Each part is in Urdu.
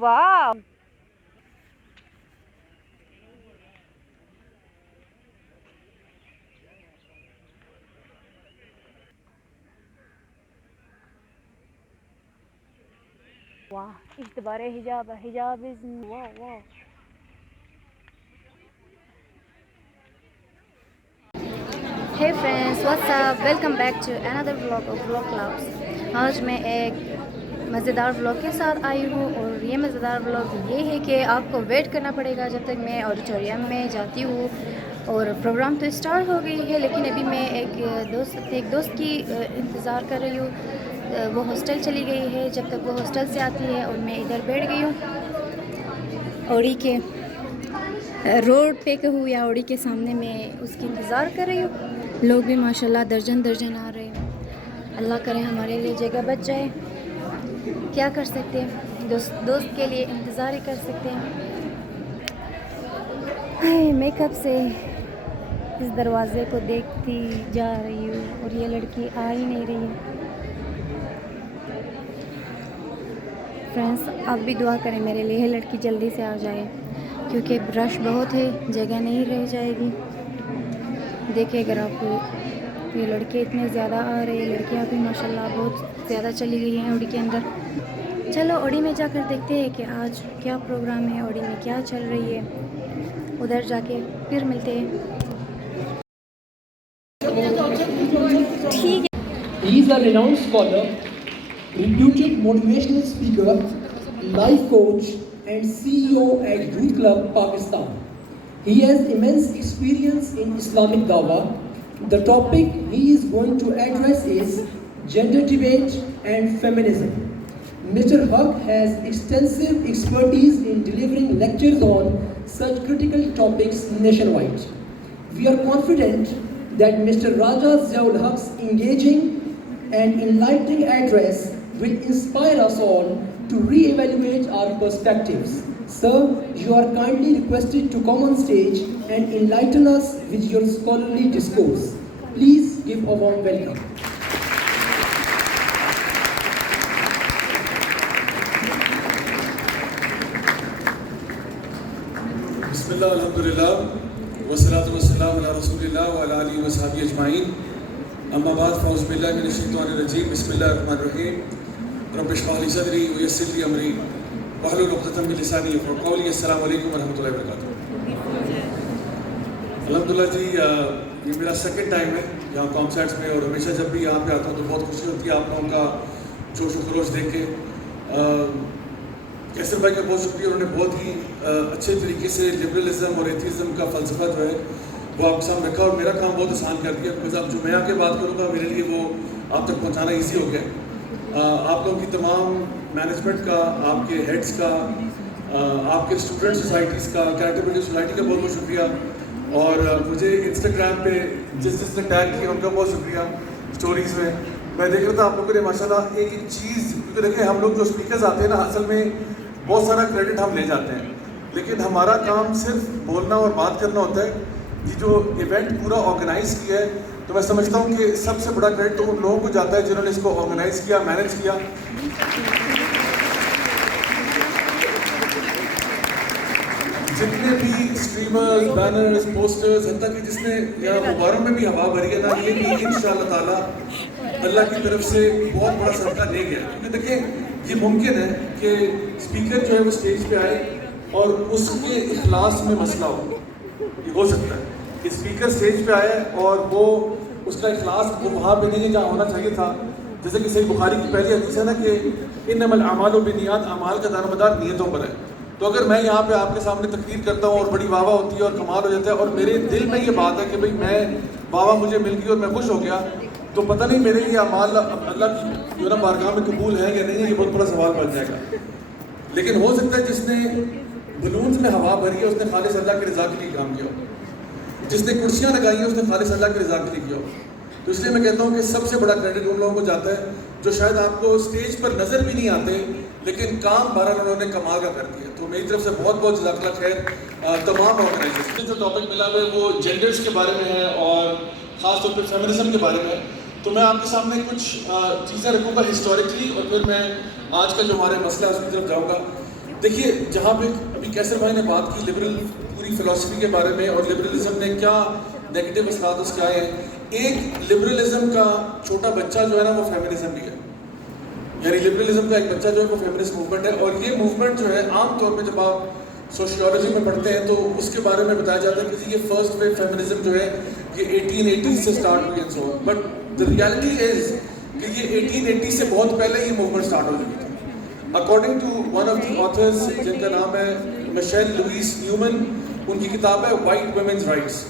واو واو اختبار حجاب از واو واو. Hey friends, what's up? Welcome back to another vlog of Vlog Clouds. آج میں ایک مزیدار vlog کے ساتھ آئی ہوں اور یہ مزیدار vlog یہ ہے کہ آپ کو ویٹ کرنا پڑے گا جب تک میں آڈیٹوریم میں جاتی ہوں. اور پروگرام تو اسٹارٹ ہو گئی ہے لیکن ابھی میں ایک دوست کی انتظار کر رہی ہوں. وہ ہاسٹل چلی گئی ہے. جب تک وہ ہاسٹل سے آتی ہے اور میں ادھر بیٹھ گئی ہوں اوڑی کے روڈ پہ کہوں یا اوڑی کے سامنے میں اس کی انتظار کر رہی ہوں. لوگ بھی ماشاءاللہ درجن آ رہے ہیں. اللہ کرے ہمارے لیے جگہ بچ جائے. کیا کر سکتے ہیں, دوست کے لیے انتظار ہی کر سکتے ہیں. میک اپ سے اس دروازے کو دیکھتی جا رہی ہوں اور یہ لڑکی آ ہی نہیں رہی ہے. فرینڈس آپ بھی دعا کریں میرے لیے یہ لڑکی جلدی سے آ جائے کیونکہ رش بہت ہے, جگہ نہیں رہ جائے گی. دیکھیں اگر آپ کو یہ لڑکے اتنے زیادہ آ رہے ہیں, لڑکیاں بھی ماشاءاللہ بہت زیادہ چلی گئی ہیں اوڑی کے اندر. چلو اوڑی میں جا کر دیکھتے ہیں کہ آج کیا پروگرام ہے, اوڑی میں کیا چل رہی ہے. ادھر جا کے پھر ملتے ہیں. ٹھیک ہے. He is a renowned scholar, reputed motivational speaker, life coach, and CEO at Youth Club Pakistan. He has immense experience in Islamic Dawah. The topic he is going to address is gender debate and feminism. Mr. Haq has extensive expertise in delivering lectures on such critical topics nationwide. We are confident that Mr. Raja Ziaul Haq's engaging and enlightening address will inspire us all to re-evaluate our perspectives. Sir, you are kindly requested to come on stage and enlighten us with your scholarly discourse. Please give a warm welcome. Bismillah, alhamdulillah, wassalatu wassalamu ala rasulillah wa ala alihi wa sahbihi ajma'in. Amma ba'd, fa'uz billahi minash shaitanir rajim. Bismillahir rahmanir rahim. Rabbi shrah li sadri wa yassir li amri wahlul 'uqdatam min lisani yafqahu qawli. Assalamu alaikum wa rahmatullahi wa barakatuh. Alhamdulillah ji, یہ میرا سیکنڈ ٹائم ہے یہاں کانسرٹس میں, اور ہمیشہ جب بھی یہاں پہ آتا ہوں تو بہت خوشی ہوتی ہے آپ لوگوں کا جوش و خروش دیکھ کے. کیسر بھائی کا بہت شکریہ, انہوں نے بہت ہی اچھے طریقے سے لبرلزم اور ایتھیزم کا فلسفہ جو ہے وہ آپ کے سامنے رکھا, اور میرا کام بہت آسان کر دیا, بکاز اب جو میں آ کے بات کروں گا میرے لیے وہ آپ تک پہنچانا ایزی ہو گیا. آپ لوگوں کی تمام مینجمنٹ کا, آپ کے ہیڈس کا, آپ کے اسٹوڈنٹ سوسائٹیز کا, کریٹیبلٹی سوسائٹی کا بہت بہت شکریہ. اور مجھے انسٹاگرام پہ جس نے ٹیگ کیا ان کا بہت شکریہ. اسٹوریز میں دیکھ رہا تھا آپ لوگوں نے ماشاءاللہ ایک چیز, کیونکہ دیکھیں ہم لوگ جو اسپیکرز آتے ہیں نا, اصل میں بہت سارا کریڈٹ ہم لے جاتے ہیں, لیکن ہمارا کام صرف بولنا اور بات کرنا ہوتا ہے. یہ جو ایونٹ پورا آرگنائز کیا ہے تو میں سمجھتا ہوں کہ سب سے بڑا کریڈٹ تو ان لوگوں کو جاتا ہے جنہوں نے اس کو آرگنائز کیا, مینیج کیا. جتنے بھی اسٹریمرز, بینرز, پوسٹرز, حتیٰ کہ جس نے یہاں غباروں میں بھی ہوا بھری ہے نا, یہ بھی انشاءاللہ تعالیٰ اللہ کی طرف سے بہت بڑا صدقہ لے گیا. کیونکہ دیکھیں یہ ممکن ہے کہ اسپیکر جو ہے وہ اسٹیج پہ آئے اور اس کے اخلاص میں مسئلہ ہو. یہ ہو سکتا ہے کہ اسپیکر اسٹیج پہ آئے اور وہ اس کا اخلاص وہ وہاں پہ نہیں ہے جہاں ہونا چاہیے تھا. جیسے کہ صحیح بخاری کی پہلی حدیث ہے نا کہ انما الاعمال بالنیات, اعمال کا دار مدار نیتوں پر ہے. تو اگر میں یہاں پہ آپ کے سامنے تقریر کرتا ہوں اور بڑی واہ واہ ہوتی ہے اور کمال ہو جاتا ہے, اور میرے دل میں یہ بات ہے کہ بھئی میں واہ واہ مجھے مل گئی اور میں خوش ہو گیا, تو پتہ نہیں میرے یہ اعمال اللہ کی جو نا بارگاہ میں قبول ہے یا نہیں ہے, یہ بہت بڑا سوال بن جائے گا. لیکن ہو سکتا ہے جس نے بلونز میں ہوا بھری ہے اس نے خالص اللہ کی رضا کے لیے کام کیا ہو, جس نے کرسیاں لگائی ہیں اس نے خالص اللہ کی رضا کے لیے کیا ہو. تو اس لیے میں کہتا ہوں کہ سب سے بڑا کریڈٹ ان لوگوں کو جاتا ہے جو شاید آپ کو اسٹیج پر نظر بھی نہیں آتے, لیکن کام بہرحال انہوں نے کمال کا کر دیا. تو میری طرف سے بہت بہت جزاک اللہ خیر تمام آرگنائزیشن. جو ٹاپک ملا ہے وہ جینڈرز کے بارے میں ہے اور خاص طور پہ فیمنزم کے بارے میں. تو میں آپ کے سامنے کچھ چیزیں رکھوں گا ہسٹوریکلی, اور پھر میں آج کا جو ہمارے مسئلہ ہے اس کی طرف جاؤں گا. دیکھیے جہاں پہ ابھی کیسر بھائی نے بات کی لبرل پوری فلسفی کے بارے میں اور لبرلزم نے کیا نیگیٹو اثرات اس کے آئے ہیں, ایک لبرلزم کا چھوٹا بچہ جو ہے نا وہ فیمنزم بھی ہے. یعنی لبرلزم کا ایک بچہ جو ہے وہ فیمنسٹ موومنٹ ہے, اور یہ موومنٹ جو ہے عام طور پہ جب آپ سوشیولوجی میں پڑھتے ہیں تو اس کے بارے میں بتایا جاتا ہے کہ یہ فرسٹ ویو فیمنزم جو ہے یہ 1880 سے اسٹارٹ ہوئی ہے. بٹ the reality is کہ یہ 1880 سے بہت پہلے یہ موومنٹ اسٹارٹ ہو چکی تھی. According to one of the authors جن کا نام ہے مشیل لوئس نیومن, ان کی کتاب ہے وائٹ ویمنز رائٹس,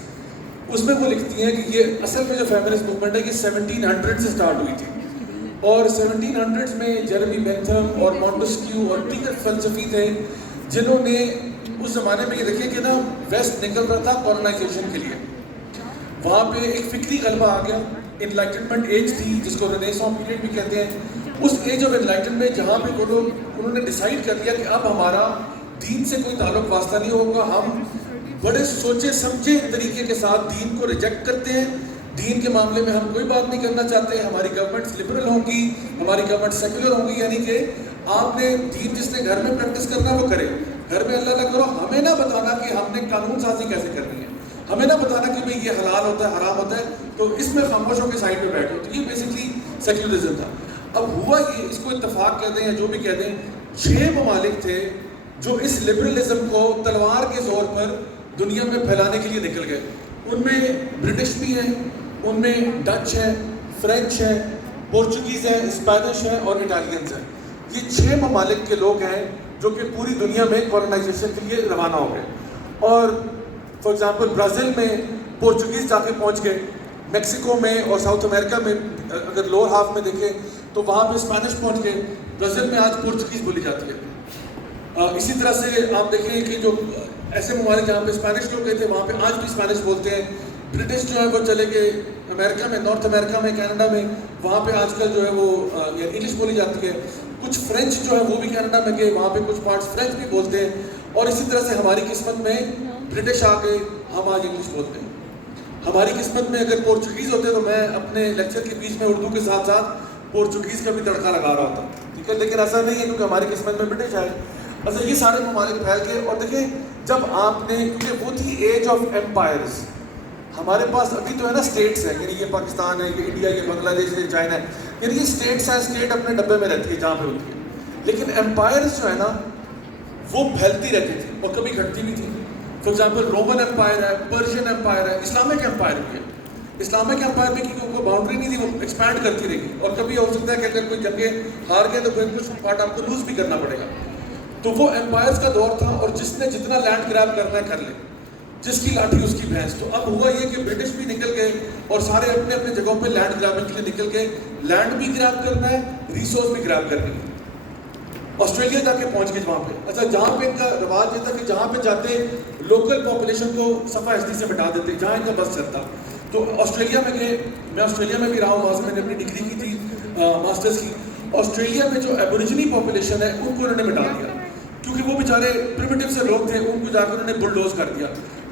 اس میں وہ لکھتی ہیں کہ یہ اصل میں جو فیمنسٹ موومنٹ ہے یہ 1700 سے اسٹارٹ ہوئی تھی, اور 1700 میں جیرمی بینتھم اور مونٹسکیو اور دیگر فلسفی تھے جنہوں نے اس زمانے میں یہ دیکھے کہ نا ویسٹ نکل رہا تھا کولونائزیشن کے لیے, وہاں پہ ایک فکری غلبہ آ گیا. انلائٹنمنٹ ایج تھی جس کو رینیسانس پیریڈ بھی کہتے ہیں. اس ایج آف انلائٹنمنٹ جہاں پہ وہ لوگ انہوں نے ڈیسائیڈ کر لیا کہ اب ہمارا دین سے کوئی تعلق واسطہ نہیں ہوگا, ہم بڑے سوچے سمجھے طریقے کے ساتھ دین کو ریجیکٹ کرتے ہیں, دین کے معاملے میں ہم کوئی بات نہیں کرنا چاہتے, ہماری گورنمنٹ لبرل ہوں گی, ہماری گورنمنٹ سیکولر ہوں گی, یعنی کہ آپ نے دین جس نے گھر میں پریکٹس کرنا وہ کرے, گھر میں اللہ کرو, ہمیں نہ بتانا کہ ہم نے قانون سازی کیسے کرنی ہے, ہمیں نہ بتانا کہ بھئی یہ حلال ہوتا ہے حرام ہوتا ہے, تو اس میں خاموش ہو کے سائڈ پہ بیٹھو. تو یہ بیسکلی سیکولرزم تھا. اب ہوا یہ, اس کو اتفاق کہتے ہیں یا جو بھی کہتے ہیں, 6 ممالک تھے جو اس لبرلزم کو تلوار کے زور پر دنیا میں پھیلانے کے لیے نکل گئے. ان میں برٹش بھی ہیں, ان میں ڈچ ہے, فرینچ ہے, پورچوگیز ہے, اسپینش ہے اور اٹالینز ہیں. یہ 6 ممالک کے لوگ ہیں جو کہ پوری دنیا میں کولونائزیشن کے لیے روانہ ہو گئے. اور فار ایگزامپل برازیل میں پورچوگیز جا کے پہنچ گئے, میکسیکو میں اور ساؤتھ امریکہ میں اگر لوور ہاف میں دیکھیں تو وہاں پہ اسپینش پہنچ گئے. برازیل میں آج پورچوگیز بولی جاتی ہے. اسی طرح سے آپ دیکھیں کہ جو ایسے ممالک جہاں پہ اسپینش لوگ گئے تھے وہاں پہ آج بھی اسپینش بولتے ہیں. برٹش جو ہے وہ چلے گئے امریکہ میں, نارتھ امریکہ میں, کینیڈا میں, وہاں پہ آج کل جو ہے وہ انگلش بولی جاتی ہے. کچھ فرینچ جو ہے وہ بھی کینیڈا میں گئے, وہاں پہ کچھ پارٹس فرینچ بھی بولتے ہیں. اور اسی طرح سے ہماری قسمت میں برٹش آ گئے, ہم آج انگلش بولتے ہیں. ہماری قسمت میں اگر پورچوگیز ہوتے تو میں اپنے لیکچر کے بیچ میں اردو کے ساتھ ساتھ پورچوگیز کا بھی تڑکا لگا رہا ہوتا, ٹھیک ہے, لیکن ایسا نہیں ہے کیونکہ ہماری قسمت میں برٹش آئے. اچھا, یہ سارے ممالک پھیل گئے. اور دیکھیں جب آپ نے, کیونکہ وہ تھی ایج آف ایمپائرز, ہمارے پاس ابھی تو ہے نا اسٹیٹس ہیں, یعنی یہ پاکستان ہے, یہ انڈیا, یہ بنگلہ دیش ہے, یہ چائنا ہے, یعنی یہ اسٹیٹس ہیں, اسٹیٹ اپنے ڈبے میں رہتی ہے جہاں پہ ہوتی ہے. لیکن ایمپائرز جو ہے نا وہ پھیلتی رہتی تھی اور کبھی گھٹتی بھی تھی. فار ایگزامپل رومن امپائر ہے, پرشین امپائر ہے, اسلامک امپائر بھی ہے. اسلامک امپائر میں کیونکہ کوئی باؤنڈری نہیں تھی, وہ ایکسپینڈ کرتی رہی, اور کبھی ہو سکتا ہے کہ اگر کوئی جنگیں ہار گئے تو کوئی کچھ پارٹ آپ کو لوز بھی کرنا پڑے گا. تو وہ امپائرز کا دور تھا, اور جس نے جتنا لینڈ گریب کرنا ہے کر لے, جس کی لاٹھی اس کی بھینس. تو اب ہوا یہ کہ برٹش بھی نکل گئے اور سارے اپنے اپنے جگہوں پہ لینڈ گریبنگ کے لیے نکل گئے. لینڈ بھی گریب کرنا ہے, ریسورس بھی گریب کرنی ہے. آسٹریلیا جا کے پہنچ گئے وہاں پہ. اچھا, جہاں پہ ان کا رواج یہ تھا کہ جہاں پہ جاتے لوکل پاپولیشن کو صفحہ ہستی سے مٹا دیتے جہاں ان کا بس چلتا. تو آسٹریلیا میں گئے, میں آسٹریلیا میں بھی رہا ہوں, وہاں سے میں نے اپنی ڈگری کی تھی ماسٹرز کی. آسٹریلیا میں جو ایبوریجنی پاپولیشن ہے ان کو انہوں نے مٹا دیا, کیونکہ وہ بیچارے پریمیٹیو سے لوگ تھے, ان کو جا کے انہوں نے بلڈوز کر دیا.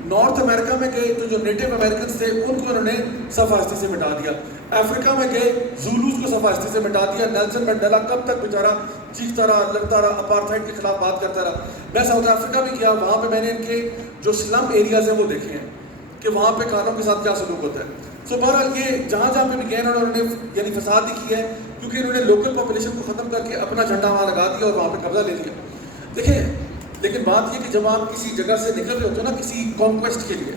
نارتھ امریکہ میں گئے تو جو نیٹو امریکنز تھے ان کو انہوں نے صفحہ ہستی سے مٹا دیا. افریقہ میں گئے, زولوز کو صفحہ ہستی سے مٹا دیا. نیلسن منڈیلا کب تک بیچارہ چیختا رہا, لڑتا رہا, اپارتھائڈ کے خلاف بات کرتا رہا. میں ساؤتھ افریقہ بھی گیا, وہاں پہ میں نے ان کے جو سلم ایریاز ہیں وہ دیکھے ہیں کہ وہاں پہ کانوں کے ساتھ کیا سلوک ہوتا ہے. سو بہرحال یہ جہاں جہاں پہ بھی گئے انہوں نے یعنی فساد ہی کیا ہے, کیونکہ انہوں نے لوکل پاپولیشن کو ختم کر کے اپنا جھنڈا وہاں لگا دیا اور وہاں پہ قبضہ لے لیا. دیکھیں, لیکن بات یہ کہ جب آپ کسی جگہ سے نکل رہے ہوتے ہیں نا کسی کانکویسٹ کے لیے,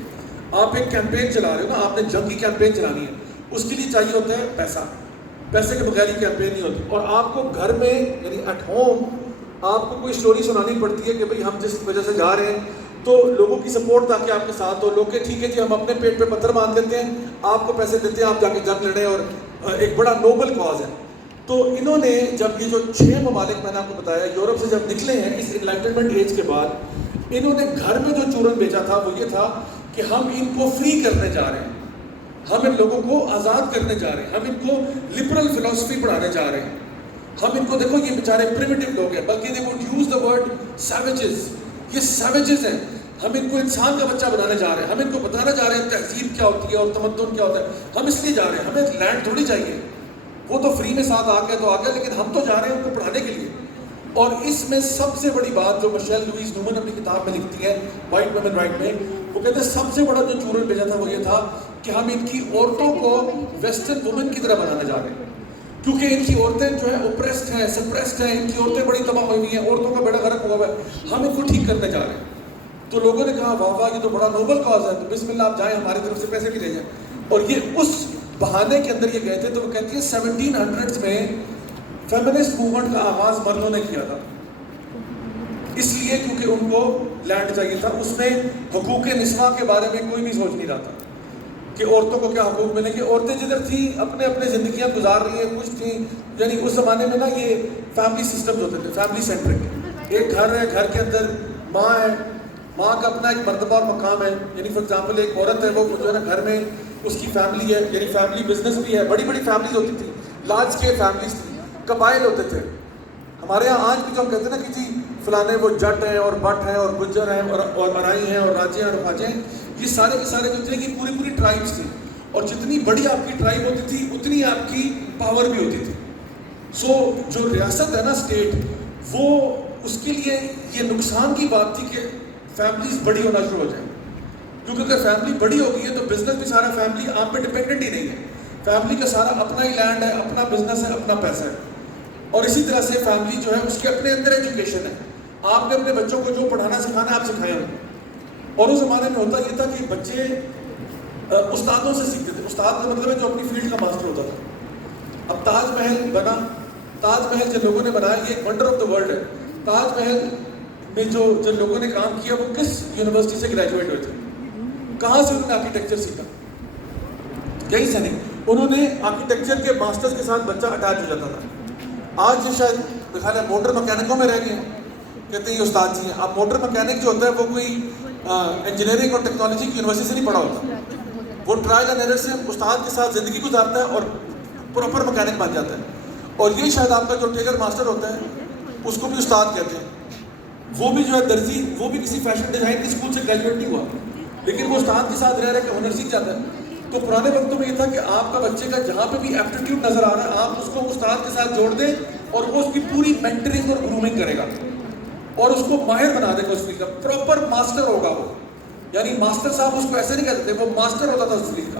آپ ایک کیمپین چلا رہے ہو نا, آپ نے جنگ کی کیمپین چلانی ہے, اس کے لیے چاہیے ہوتا ہے پیسہ. پیسے کے بغیر ہی کیمپین نہیں ہوتی. اور آپ کو گھر میں یعنی ایٹ ہوم آپ کو کوئی اسٹوری سنانی پڑتی ہے کہ بھئی ہم جس وجہ سے جا رہے ہیں تو لوگوں کی سپورٹ تاکہ آپ کے ساتھ ہو. لوگ کہ ٹھیک ہے جی ہم اپنے پیٹ پہ پتھر باندھ دیتے ہیں, آپ کو پیسے دیتے ہیں, آپ جا کے جنگ لڑیں, اور ایک بڑا نوبل کاز ہے. تو انہوں نے جب یہ جو 6 ممالک میں نے آپ کو بتایا یورپ سے جب نکلے ہیں اس انلائٹنمنٹ ایج کے بعد, انہوں نے گھر میں جو چورن بیچا تھا وہ یہ تھا کہ ہم ان کو فری کرنے جا رہے ہیں, ہم ان لوگوں کو آزاد کرنے جا رہے ہیں, ہم ان کو لبرل فلسفی پڑھانے جا رہے ہیں, ہم ان کو دیکھو یہ بیچارے پریمیٹیو لوگ ہیں, بلکہ they would use the word سیویجز, یہ سیویجز ہیں, ہم ان کو انسان کا بچہ بنانے جا رہے ہیں, ہم ان کو بتانا جا رہے ہیں تہذیب کیا ہوتی ہے اور تمدن کیا ہوتا ہے. ہم اس لیے جا رہے ہیں, ہمیں لینڈ تھوڑی چاہیے, وہ تو فری میں ساتھ آ گیا تو آ گیا, لیکن ہم تو جا رہے ہیں ان کو پڑھانے کے لیے. اور اس میں سب سے بڑی بات جو مشیل لوئیس نومن اپنی کتاب میں لکھتی ہے وائٹ ویمن رائٹ میں، وہ کہتے ہیں سب سے بڑا جو چورن بھیجا تھا وہ یہ تھا کہ ہم ان کی عورتوں کو ویسٹرن وومن کی طرح بنانے جا رہے ہیں، کیونکہ ان کی عورتیں جو ہیں اوپریسڈ ہیں، سپریسڈ ہیں، ان کی عورتیں بڑی تباہ ہوئی ہیں، عورتوں کا بیڑا غرق ہوا ہوا ہے، ہم ان کو ٹھیک کرنے جا رہے ہیں۔ تو لوگوں نے کہا واہ واہ یہ تو بڑا نوبل کاز ہے، تو بسم اللہ آپ جائیں، ہماری طرف سے پیسے بھی لے جائیں۔ اور یہ اس بہانے کے اندر یہ گئے تھے، تو وہ کہتی ہے 1700s میں فیمنسٹ موومنٹ کا آغاز مردوں نے کیا تھا، اس لیے کیونکہ ان کو لینڈ چاہیے تھا۔ اس میں حقوق نسواں کے بارے میں کوئی بھی سوچ نہیں رہا تھا کہ عورتوں کو کیا حقوق ملیں گے۔ عورتیں جدھر تھیں اپنے اپنے زندگیاں گزار رہی ہیں، کچھ تھیں، یعنی اس زمانے میں نا یہ فیملی سسٹمز ہوتے تھے، فیملی سینٹرک، ایک گھر ہے، گھر کے اندر ماں ہے، ماں کا اپنا ایک مرتبہ اور مقام ہے، یعنی فار ایگزامپل ایک عورت ہے، وہ جو ہے نا گھر میں اس کی فیملی ہے، یعنی فیملی بزنس بھی ہے، بڑی بڑی فیملیز ہوتی تھی، لارج اسکیل فیملیز تھی، قبائل ہوتے تھے۔ ہمارے یہاں آج بھی جو ہم کہتے ہیں نا کہ جی فلانے وہ جٹ ہیں اور بٹ ہیں اور گجر ہیں اور ارائی ہیں اور راجے ہیں اور خواجے ہیں، یہ سارے کے سارے جو تھے کہ پوری پوری ٹرائبس تھی، اور جتنی بڑی آپ کی ٹرائب ہوتی تھی اتنی آپ کی پاور بھی ہوتی تھی۔ سو جو ریاست ہے نا اسٹیٹ، وہ اس کے لیے یہ نقصان کی بات تھی کہ فیملیز بڑی ہونا شروع ہو جائیں، کیونکہ اگر فیملی بڑی ہو گئی ہے تو بزنس بھی سارا فیملی آپ پہ ڈپینڈنٹ ہی نہیں ہے، فیملی کا سارا اپنا ہی لینڈ ہے، اپنا بزنس ہے، اپنا پیسہ ہے۔ اور اسی طرح سے فیملی جو ہے اس کے اپنے اندر ایجوکیشن ہے، آپ نے اپنے بچوں کو جو پڑھانا سکھانا ہے آپ سکھائیں ہوں۔ اور اس زمانے میں ہوتا یہ تھا کہ بچے استادوں سے سیکھتے تھے، استاد کا مطلب ہے جو اپنی فیلڈ کا ماسٹر ہوتا تھا۔ اب تاج محل بنا، تاج محل جن لوگوں نے بنایا یہ ایک ونڈر آف دا ورلڈ ہے۔ تاج محل میں جو جن لوگوں نے کام کیا وہ کس یونیورسٹی سے گریجویٹ ہوئے تھے، کہاں سے انہوں نے آرکیٹیکچر سیکھا؟ کہیں سے نہیں، انہوں نے آرکیٹیکچر کے ماسٹرز کے ساتھ بچہ اٹیچ ہو جاتا تھا۔ آج یہ شاید خیال ہے موٹر مکینکوں میں رہ گئے ہیں، کہتے ہیں یہ استاد جی ہیں۔ اب موٹر مکینک جو ہوتا ہے وہ کوئی انجینئرنگ اور ٹیکنالوجی کی یونیورسٹی سے نہیں پڑھا ہوتا، وہ ٹرائل اینڈ ایرر سے استاد کے ساتھ زندگی گزارتا ہے اور پراپر مکینک بن جاتا ہے۔ اور یہ شاید آپ کا جو ٹیلر ماسٹر ہوتا ہے اس کو بھی استاد کہتے ہیں، وہ بھی جو ہے درزی، وہ بھی کسی فیشن ڈیزائن کے اسکول سے گریجویٹ نہیں ہوا، لیکن وہ استاد کے ساتھ رہ رہے کہ ہنر سیکھ جاتا ہے۔ تو پرانے وقتوں میں یہ تھا کہ آپ کا بچے کا جہاں پہ بھی ایپٹیٹیوڈ نظر آ رہا ہے آپ اس کو استاد کے ساتھ جوڑ دیں اور وہ اس کی پوری مینٹرنگ اور گرومنگ کرے گا اور اس کو ماہر بنا دے گا، اس فیلڈ کا پراپر ماسٹر ہوگا وہ، یعنی ماسٹر صاحب اس کو ایسے نہیں کہتے، وہ ماسٹر ہوتا تھا اس فیلڈ کا۔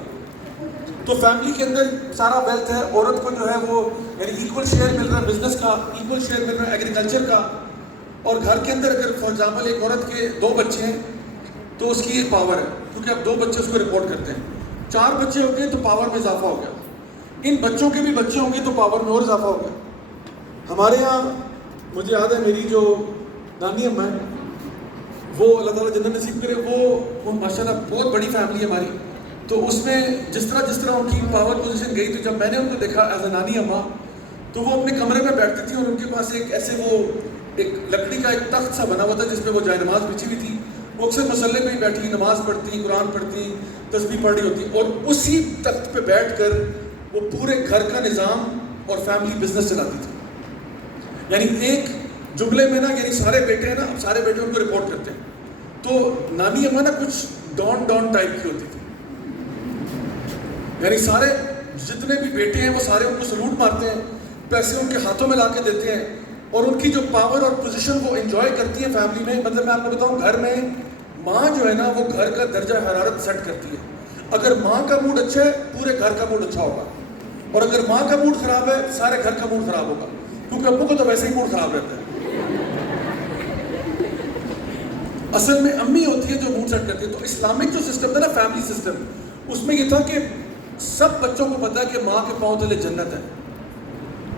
تو فیملی کے اندر سارا ویلتھ ہے، عورت کو جو ہے وہ یعنی ایکول شیئر مل رہا ہے بزنس کا، ایکول شیئر مل رہا ہے ایگریکلچر کا۔ اور گھر کے اندر اگر فار ایگزامپل ایک عورت کے 2 بچے ہیں تو اس کی ایک پاور ہے، کیونکہ اب 2 بچے اس کو رپورٹ کرتے ہیں، 4 بچے ہو گئے تو پاور میں اضافہ ہو گیا، ان بچوں کے بھی بچے ہوں گے تو پاور میں اور اضافہ ہو گیا۔ ہمارے یہاں مجھے یاد ہے میری جو نانی اماں ہے وہ اللہ تعالیٰ جنت نصیب کرے، وہ ماشاءاللہ بہت بڑی فیملی ہے ہماری، تو اس میں جس طرح ان کی پاور پوزیشن گئی، تو جب میں نے ان کو دیکھا ایز اے نانی اماں تو وہ اپنے کمرے میں بیٹھتی تھی اور ان کے پاس ایک ایسے وہ ایک لکڑی کا ایک تخت سا بنا ہوا تھا جس پہ وہ جائے نماز بچھی ہوئی تھی، وہ اکثر مسلے پہ ہی بیٹھی نماز پڑھتی، قرآن پڑھتی، تسبیح پڑھ رہی ہوتی، اور اسی تخت پہ بیٹھ کر وہ پورے گھر کا نظام اور فیملی بزنس چلاتی تھی۔ یعنی ایک جملے میں نا، یعنی سارے بیٹے ہیں نا، سارے بیٹے ان کو رپورٹ کرتے ہیں، تو نانی اماں نا کچھ ڈان ٹائپ کی ہوتی تھی، یعنی سارے جتنے بھی بیٹے ہیں وہ سارے ان کو سلوٹ مارتے ہیں، پیسے ان کے ہاتھوں میں لا کے دیتے ہیں، اور ان کی جو پاور اور پوزیشن وہ انجوائے کرتی ہے فیملی میں۔ مطلب میں آپ کو بتاؤں، گھر میں ماں جو ہے نا وہ گھر کا درجہ حرارت سیٹ کرتی ہے، اگر ماں کا موڈ اچھا ہے پورے گھر کا موڈ اچھا ہوگا، اور اگر ماں کا موڈ خراب ہے سارے گھر کا موڈ خراب ہوگا، کیونکہ ابو کو تو ویسے ہی موڈ خراب رہتا ہے۔ اصل میں امی ہوتی ہے جو موڈ سیٹ کرتی ہے۔ تو اسلامک جو سسٹم تھا نا، فیملی سسٹم، اس میں یہ تھا کہ سب بچوں کو پتا ہے کہ ماں کے پاؤں تلے جنت ہے،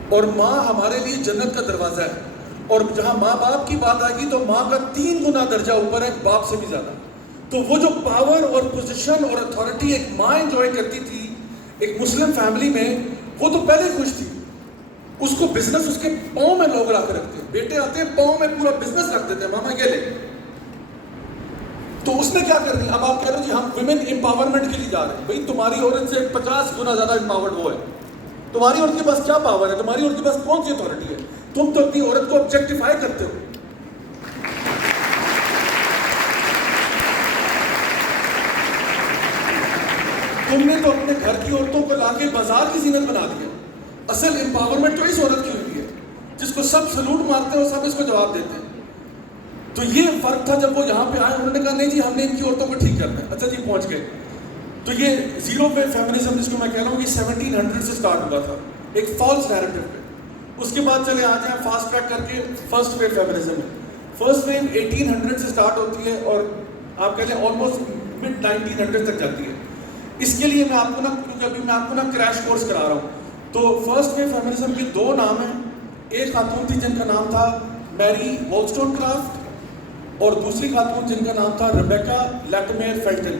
اور ماں ہمارے لیے جنت کا دروازہ ہے، اور جہاں ماں باپ کی بات آئے گی تو ماں کا 3 گنا درجہ اوپر ہے باپ سے بھی زیادہ۔ تو وہ جو پاور اور پوزیشن اور اتھارٹی ایک ماں انجوائے کرتی تھی ایک مسلم فیملی میں، وہ تو پہلے خوش تھی، اس کو بزنس اس کے پاؤں میں لوگ لا کے رکھتے ہیں، بیٹے آتے ہیں پاؤں میں پورا بزنس رکھ دیتے ہیں، ماما یہ لے۔ تو اس نے کیا کر دیا، اب آپ کہہ رہے ہو جی ہم ویمن امپاورمنٹ کے لیے جا رہے ہیں، بھائی تمہاری عورت سے 50 گنا زیادہ امپاورڈ وہ ہے، تمہاری عورت کے پاس کیا پاور ہے، تمہاری عورت کے پاس کون سی اتھارٹی ہے، تم تو اپنی عورت کو آبجیکٹیفائی کرتے ہو۔ تم نے تو اپنے گھر کی عورتوں کو لا کے بازار کی زینت بنا دیا۔ اصل امپاورمنٹ تو اس عورت کی ہوئی ہے، جس کو سب سلوٹ مارتے ہیں اور سب اس کو جواب دیتے ہیں. تو یہ فرق تھا جب وہ یہاں پہ آئے. انہوں نے کہا نہیں جی ہم نے ان کی عورتوں کو ٹھیک کرنا ہے. اچھا جی پہنچ گئے. تو یہ زیرو پہ فیمنزم جس کو میں کہہ رہا ہوں یہ 1700 سے اسٹارٹ ہوا تھا ایک فالس نیریٹو پہ. اس کے بعد چلے آ جائیں فاسٹ ٹریک کر کے فرسٹ ویو فیمنزم ہے. فرسٹ ویو 1800 سے اسٹارٹ ہوتی ہے اور آپ کہہ لیں آلموسٹ mid 1900 تک جاتی ہے. اس کے لیے میں آپ کو نا کیونکہ ابھی میں آپ کو نا کریش کورس کرا رہا ہوں. تو فرسٹ ویو فیمنزم کے دو نام ہیں. ایک خاتون تھی جن کا نام تھا میری وولسٹونکرافٹ اور دوسری خاتون جن کا نام تھا ریبیکا لیٹمیر فیلٹن.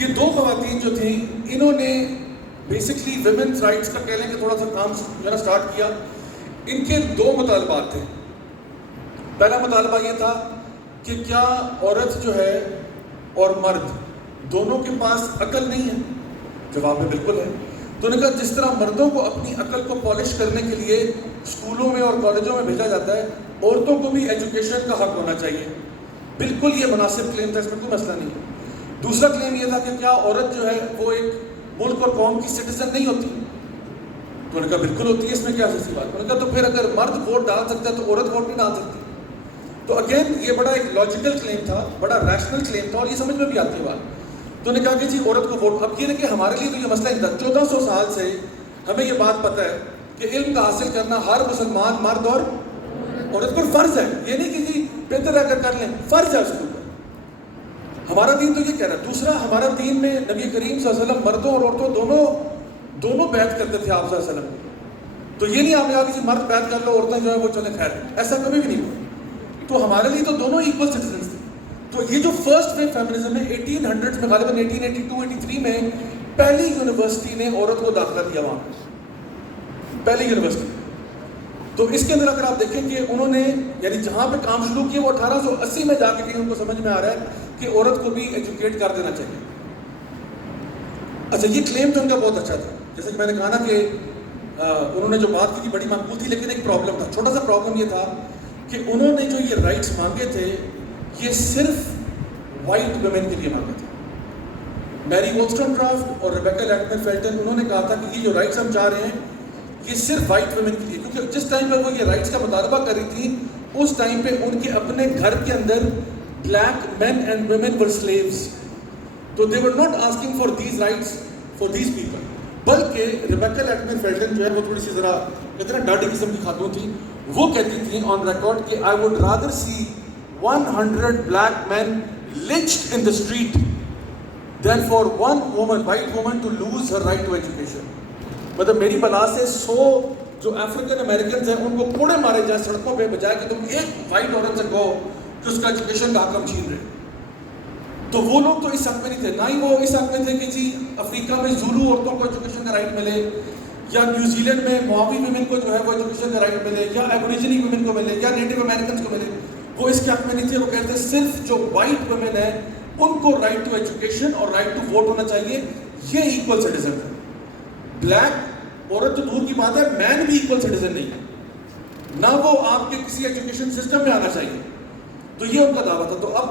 یہ دو خواتین جو تھیں انہوں نے بیسکلی ویمنس رائٹس کا کہہ لیں کہ تھوڑا سا کام جو ہے نا اسٹارٹ کیا. ان کے دو مطالبات تھے. پہلا مطالبہ یہ تھا کہ کیا عورت جو ہے اور مرد دونوں کے پاس عقل نہیں ہے؟ جواب میں بالکل ہے. تو انہوں نے کہا جس طرح مردوں کو اپنی عقل کو پالش کرنے کے لیے اسکولوں میں اور کالجوں میں بھیجا جاتا ہے عورتوں کو بھی ایجوکیشن کا حق ہونا چاہیے. بالکل یہ مناسب کلیم تھا, اس میں کوئی مسئلہ نہیں ہے. دوسرا کلیم یہ تھا کہ کیا عورت جو ہے وہ ایک ملک اور قوم کی سٹیزن نہیں ہوتی؟ تو انہوں نے کہا بالکل ہوتی ہے, اس میں کیا ایسی بات. انہوں نے کہا تو پھر اگر مرد ووٹ ڈال سکتا ہے تو عورت ووٹ نہیں ڈال سکتی. تو اگین یہ بڑا ایک لاجیکل کلیم تھا, بڑا ریشنل کلیم تھا اور یہ سمجھ میں بھی آتی ہے بات. تو انہوں نے کہا کہ جی عورت کو ووٹ. اب یہ دیکھیں ہمارے لیے تو یہ مسئلہ نہیں تھا. 1400 سال سے ہمیں یہ بات پتہ ہے کہ علم کا حاصل کرنا ہر مسلمان مرد اور عورت پر فرض ہے. یہ نہیں کہ جی بہتر ہے اگر کر لیں, فرض ہے اس کے اوپر. ہمارا دین تو یہ کہہ رہا ہے. دوسرا ہمارا دین میں نبی کریم صلی اللہ علیہ وسلم مردوں اور عورتوں دونوں بیعت کرتے تھے آپ صلی اللہ علیہ وسلم. تو یہ نہیں آپ نے کہا کہ مرد بیعت کر لو عورتیں جو ہے وہ چلیں, خیر ایسا کبھی بھی نہیں ہوا. تو ہمارے لیے تو دونوں ایکول سٹیزنس تھے. تو یہ جو فرسٹ ویو فیمنزم ہے 1800 میں غالباً 1882-83 میں پہلی یونیورسٹی نے عورت کو داخلہ دیا وہاں پہ, پہلی یونیورسٹی. تو اس کے اندر اگر آپ دیکھیں کہ انہوں نے یعنی جہاں پہ کام شروع کیا وہ 1880 میں جا کے کہیں ان کو سمجھ میں آ رہا ہے کہ عورت کو بھی ایجوکیٹ کر دینا چاہیے. اچھا یہ کلیم تو ان کا بہت اچھا تھا. جیسے کہ میں نے کہا نا کہ انہوں نے جو بات کی تھی بڑی مقبول تھی, لیکن ایک پرابلم تھا. چھوٹا سا پرابلم یہ تھا کہ انہوں نے جو یہ رائٹس مانگے تھے یہ صرف وائٹ ویمن کے لیے مانگے تھے. میری وولسٹونکرافٹ اور ریبیکا لیٹمیر فیلٹن انہوں نے کہا تھا کہ یہ جو رائٹس ہم چاہ رہے ہیں یہ صرف وائٹ ویمن کے لیے, کیونکہ جس ٹائم پہ وہ یہ رائٹس کا مطالبہ کر رہی تھی اس ٹائم پہ ان کے اپنے گھر کے اندر black men and women were slaves. تو they were not asking for these rights for these people. بلکہ ریبیکا لیٹمیر فیلٹن جو ہے وہ تھوڑی سی ذرا کہتے ہیں نا ڈاڈی قسم کی خاتون تھی. وہ کہتی تھی آن ریکارڈ کہ I would rather see 100 black men lynched in the street than for one woman, white woman, to lose her right to education. مطلب میری بلا سے 100 جو افریقن امریکنز ہیں ان کو کوڑے مارے جائیں سڑکوں پہ, بجائے کہ تم ایک وائٹ عورت سے کہو کہ اس کا ایجوکیشن کا حق ہم چھین رہے. تو وہ لوگ تو اس حق میں نہیں تھے, نہ ہی وہ اس حق میں تھے کہ جی افریقہ میں زولو عورتوں کو ایجوکیشن کا رائٹ ملے, یا نیوزی لینڈ میں مواوی ویمن کو جو ہے وہ ایجوکیشن کا رائٹ ملے, یا ایبوریجنی ویمن کو ملے, یا نیٹو امریکنز کو ملے. وہ اس کے حق میں نہیں تھے. وہ کہتے ہیں صرف جو وائٹ ویمن ہیں ان کو رائٹ ٹو ایجوکیشن اور رائٹ ٹو ووٹ ہونا چاہیے, یہ ایکول سٹیزن ہے. بلیک عورت تو دور کی بات ہے, مین بھی ایکول سٹیزن نہیں ہے, نہ وہ آپ کے کسی ایجوکیشن سسٹم میں آنا چاہیے. تو یہ ان کا دعویٰ تھا. تو اب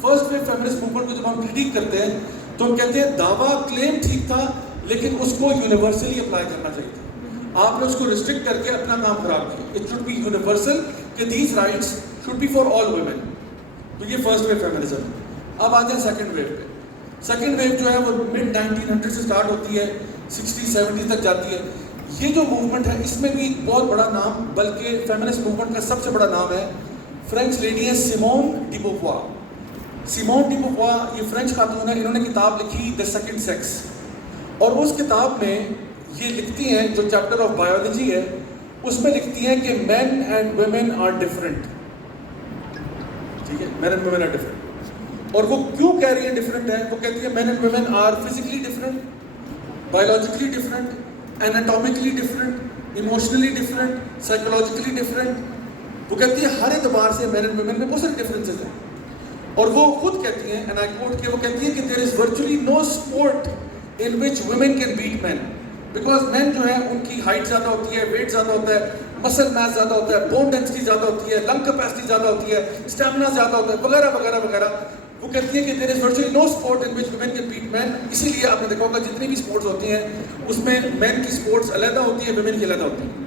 فرسٹ ویو فیمنسٹ موومنٹ کو جب ہم کریٹیک کرتے ہیں تو ہم کہتے ہیں دعویٰ کلیم ٹھیک تھا لیکن اس کو یونیورسلی اپلائی کرنا چاہیے تھا. آپ نے اس کو ریسٹرکٹ کر کے اپنا کام خراب کیا. اٹ شوڈ بی یونیورسل کہ these rights should be for all women. تو یہ فرسٹ ویو فیمنزم. اب آ جائیں سیکنڈ ویو پہ. سیکنڈ ویو جو ہے وہ mid 1900 سے اسٹارٹ ہوتی ہے, 60-70 تک جاتی ہے. یہ جو موومنٹ ہے اس میں بھی بہت بڑا نام, بلکہ فیمنسٹ موومنٹ کا سب سے بڑا نام ہے فرینچ لیڈی ہے سیمون ڈی بووار. سیمون ڈی بووار یہ فرینچ خاتون ہے. انہوں نے کتاب لکھی دی سیکنڈ سیکس, اور اس کتاب میں یہ لکھتی ہیں, جو چیپٹر آف بایولوجی ہے اس میں لکھتی ہیں کہ men and women are different. ٹھیک ہے, men and women are different. اور وہ کیوں کہہ رہی ہے ڈفرینٹ ہے؟ وہ کہتی ہے men and women are physically different, biologically different, anatomically different, emotionally different, psychologically different. وہ کہتی ہے ہر اعتبار سے مین اینڈ ویمن میں بہت سارے ڈفرینسز ہیں. اور وہ خود کہتی ہیں, اینڈ آئی کوٹ, کہ وہ کہتی ہیں کہ there is virtually no sport in which women can beat men, because men جو ہے ان کی ہائٹ زیادہ ہوتی ہے, ویٹ زیادہ ہوتا ہے, مسل میس زیادہ ہوتا ہے, بون ڈینسٹی زیادہ ہوتی ہے, لنگ کیپیسٹی زیادہ ہوتی ہے, اسٹیمنا زیادہ ہوتا ہے, وغیرہ وغیرہ وغیرہ. وہ کہتی ہے کہ there is virtually no sport in which women can beat men. اسی لیے آپ نے دیکھا ہوگا جتنی بھی اسپورٹس ہوتی ہیں اس میں مین کی اسپورٹس علیحدہ ہوتی ہے, ویمن کی علیحدہ ہوتی ہے.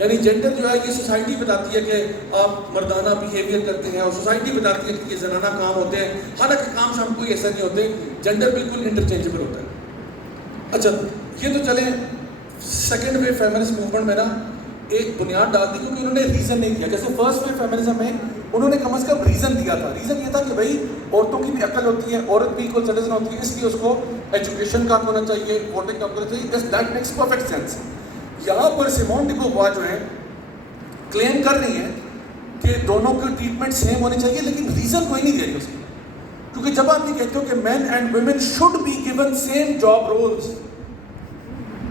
یعنی جینڈر جو ہے یہ سوسائٹی بتاتی ہے کہ آپ مردانہ بیہیویئر کرتے ہیں اور سوسائٹی بتاتی ہے کہ یہ زنانہ کام ہوتے ہیں، حالانکہ کام شام کوئی ایسا نہیں ہوتے، جینڈر بالکل انٹرچینجبل ہوتا ہے۔ اچھا یہ تو چلیں سیکنڈ ویو فیمنسٹ موومنٹ میں نا ایک بنیاد ڈال دی کیونکہ انہوں نے ریزن نہیں دیا۔ جیسے فرسٹ ویو فیمنزم میں انہوں نے کم از کم ریزن دیا تھا، ریزن یہ تھا کہ بھائی عورتوں کی بھی عقل ہوتی ہے، عورت بھی ایکول سٹیزن ہوتی ہے، اس لیے اس کو ایجوکیشن کا ہونا چاہیے، ووٹنگ کا ہونا چاہیے، دیٹ میکس پرفیکٹ سینس۔ یہاں پر سیمون ڈی بووار جو ہے کلیم کر رہی ہیں کہ دونوں کی ٹریٹمنٹ سیم ہونی چاہیے، لیکن ریزن کوئی نہیں دے رہی اس کی، کیونکہ جب آپ یہ کہتے ہو کہ men and women should be given same job roles,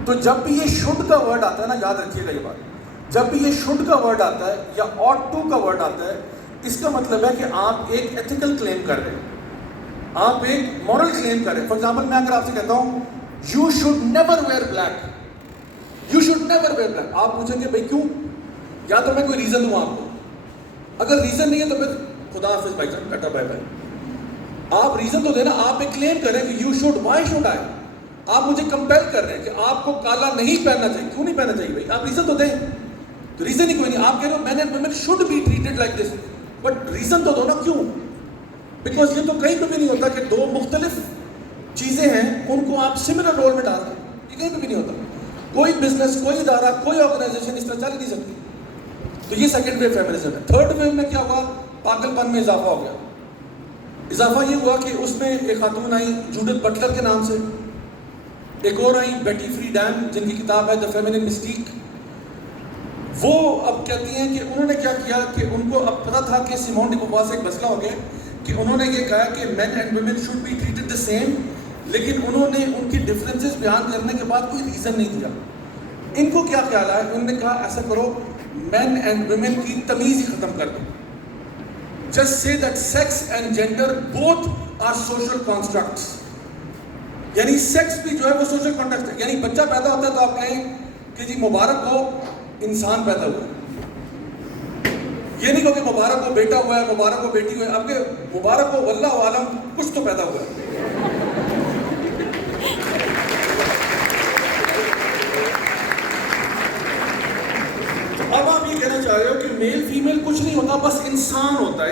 تو جب بھی یہ شوڈ کا ورڈ آتا ہے نا، یاد رکھیے گا یہ بات، جب بھی یہ شوڈ کا ورڈ آتا ہے یا ought to کا ورڈ آتا ہے، اس کا مطلب ہے کہ آپ ایک ایتھیکل کلیم کر رہے ہیں، آپ ایک مورل کلیم کر رہے ہیں۔ فار ایگزامپل میں اگر آپ سے کہتا ہوں you should never where black, you should never where black, آپ پوچھیں گے بھائی کیوں؟ یا تو میں کوئی ریزن دوں آپ کو، اگر ریزن نہیں ہے تو پھر خدا حافظ بھائی جان، ٹاٹا بائے بائے۔ آپ ریزن تو دینا، آپ ایک کلیم کریں کہ یو شوڈ، وائی شوڈ آئی، آپ مجھے کمپیل کر رہے ہیں کہ آپ کو کالا نہیں پہننا چاہیے، کیوں نہیں پہننا چاہیے بھائی؟ آپ ریزن تو دیں، تو ریزن ہی کوئی نہیں۔ آپ کہہ رہے ہو men and women should be treated like this, but reason تو دو نا کیوں؟ بیکاز یہ تو کہیں پہ بھی نہیں ہوتا کہ دو مختلف چیزیں ہیں ان کو آپ سملر رول میں ڈال دیں، یہ کہیں پہ بھی نہیں ہوتا۔ کوئی بزنس، کوئی ادارہ، کوئی آرگنائزیشن اس طرح چل ہی نہیں سکتی۔ تو یہ سیکنڈ ویو فیمنزم ہے۔ تھرڈ ویو میں کیا ہوا؟ پاگل پن میں اضافہ ہو گیا۔ اضافہ یہ ہوا کہ اس میں ایک خاتون آئی جوڈتھ بٹلر کے نام سے، ایک اور آئی بیٹی فریڈین جن کی کتاب ہے دا فیمینن مسٹیک۔ وہ اب کہتی ہیں کہ انہوں نے کیا کیا کہ ان کو اب پتا تھا کہ سیمون ڈی بووار سے ایک مسئلہ ہو گیا کہ انہوں نے یہ کہا کہ men and women should be treated the same, لیکن انہوں نے ان کی ڈفرینسز بیان کرنے کے بعد کوئی ریزن نہیں دیا۔ ان کو کیا خیال آیا؟ انہوں نے کہا ایسا کرو مین اینڈ ویمن کی تمیز ہی ختم کر دو، just say that sex and gender both are social constructs, یعنی سیکس بھی جو ہے وہ سوشل کانٹیکٹ ہے، یعنی بچہ پیدا ہوتا ہے تو آپ کہیں کہ جی مبارک ہو انسان پیدا ہوا ہے، یہ نہیں کہو کہ مبارک ہو بیٹا ہوا ہے، مبارک ہو بیٹی ہوئی ہے، آپ کے مبارک ہو واللہ عالم کچھ تو پیدا ہوا ہے۔ اب آپ یہ کہنا چاہ رہے ہو کہ میل فیمیل کچھ نہیں ہوتا، بس انسان ہوتا ہے،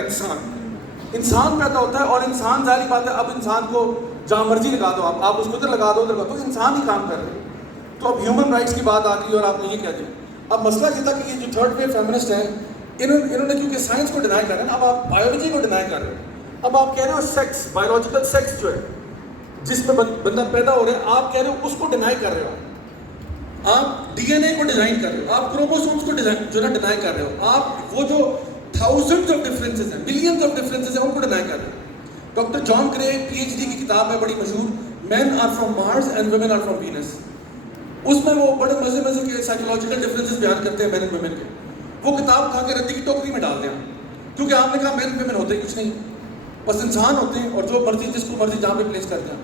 انسان پیدا ہوتا ہے، اور انسان ظاہری بات ہے اب انسان کو جہاں مرضی لگا دو، آپ اس کو ادھر لگا دو ادھر لگا دو، انسان ہی کام کر رہے ہیں۔ تو اب ہیومن رائٹس کی بات آ گئی اور آپ نے یہ کہہ دیا۔ اب مسئلہ یہ تھا کہ یہ جو تھرڈ ویو فیمنسٹ ہیں انہوں نے کیونکہ سائنس کو ڈینائی کر رہے ہیں، اب آپ بایولوجی کو ڈینائی کر رہے ہیں، اب آپ کہہ رہے ہو سیکس، بایولوجیکل سیکس جو ہے جس میں بندہ پیدا ہو رہا ہے، آپ کہہ رہے ہو اس کو ڈینائی کر رہے ہو، آپ ڈی این اے کو ڈیزائن کر رہے ہو، آپ کروموسومز کو جو ہے ڈینائی کر رہے ہو، آپ وہ جو تھاؤزنڈز آف ڈفرینسز ہیں، ملینز آف ڈفرینسز ہیں ان کو ڈینائی کر رہے ہو۔ ڈاکٹر جان کرے پی ایچ ڈی کی کتاب ہے بڑی مشہور، men are from Mars and women are from Venus, اس میں وہ بڑے مزے کے سائیکولوجیکل ڈفرینسز بیان کرتے ہیں مین اینڈ ویمن کے۔ وہ کتاب اٹھا کے ردی کی ٹوکری میں ڈال دیں، کیونکہ آپ نے کہا مین اینڈ ویمن ہوتے ہی کچھ نہیں، بس انسان ہوتے ہیں اور جو مرضی جس کو مرضی جہاں پہ پلیس کرتے ہیں۔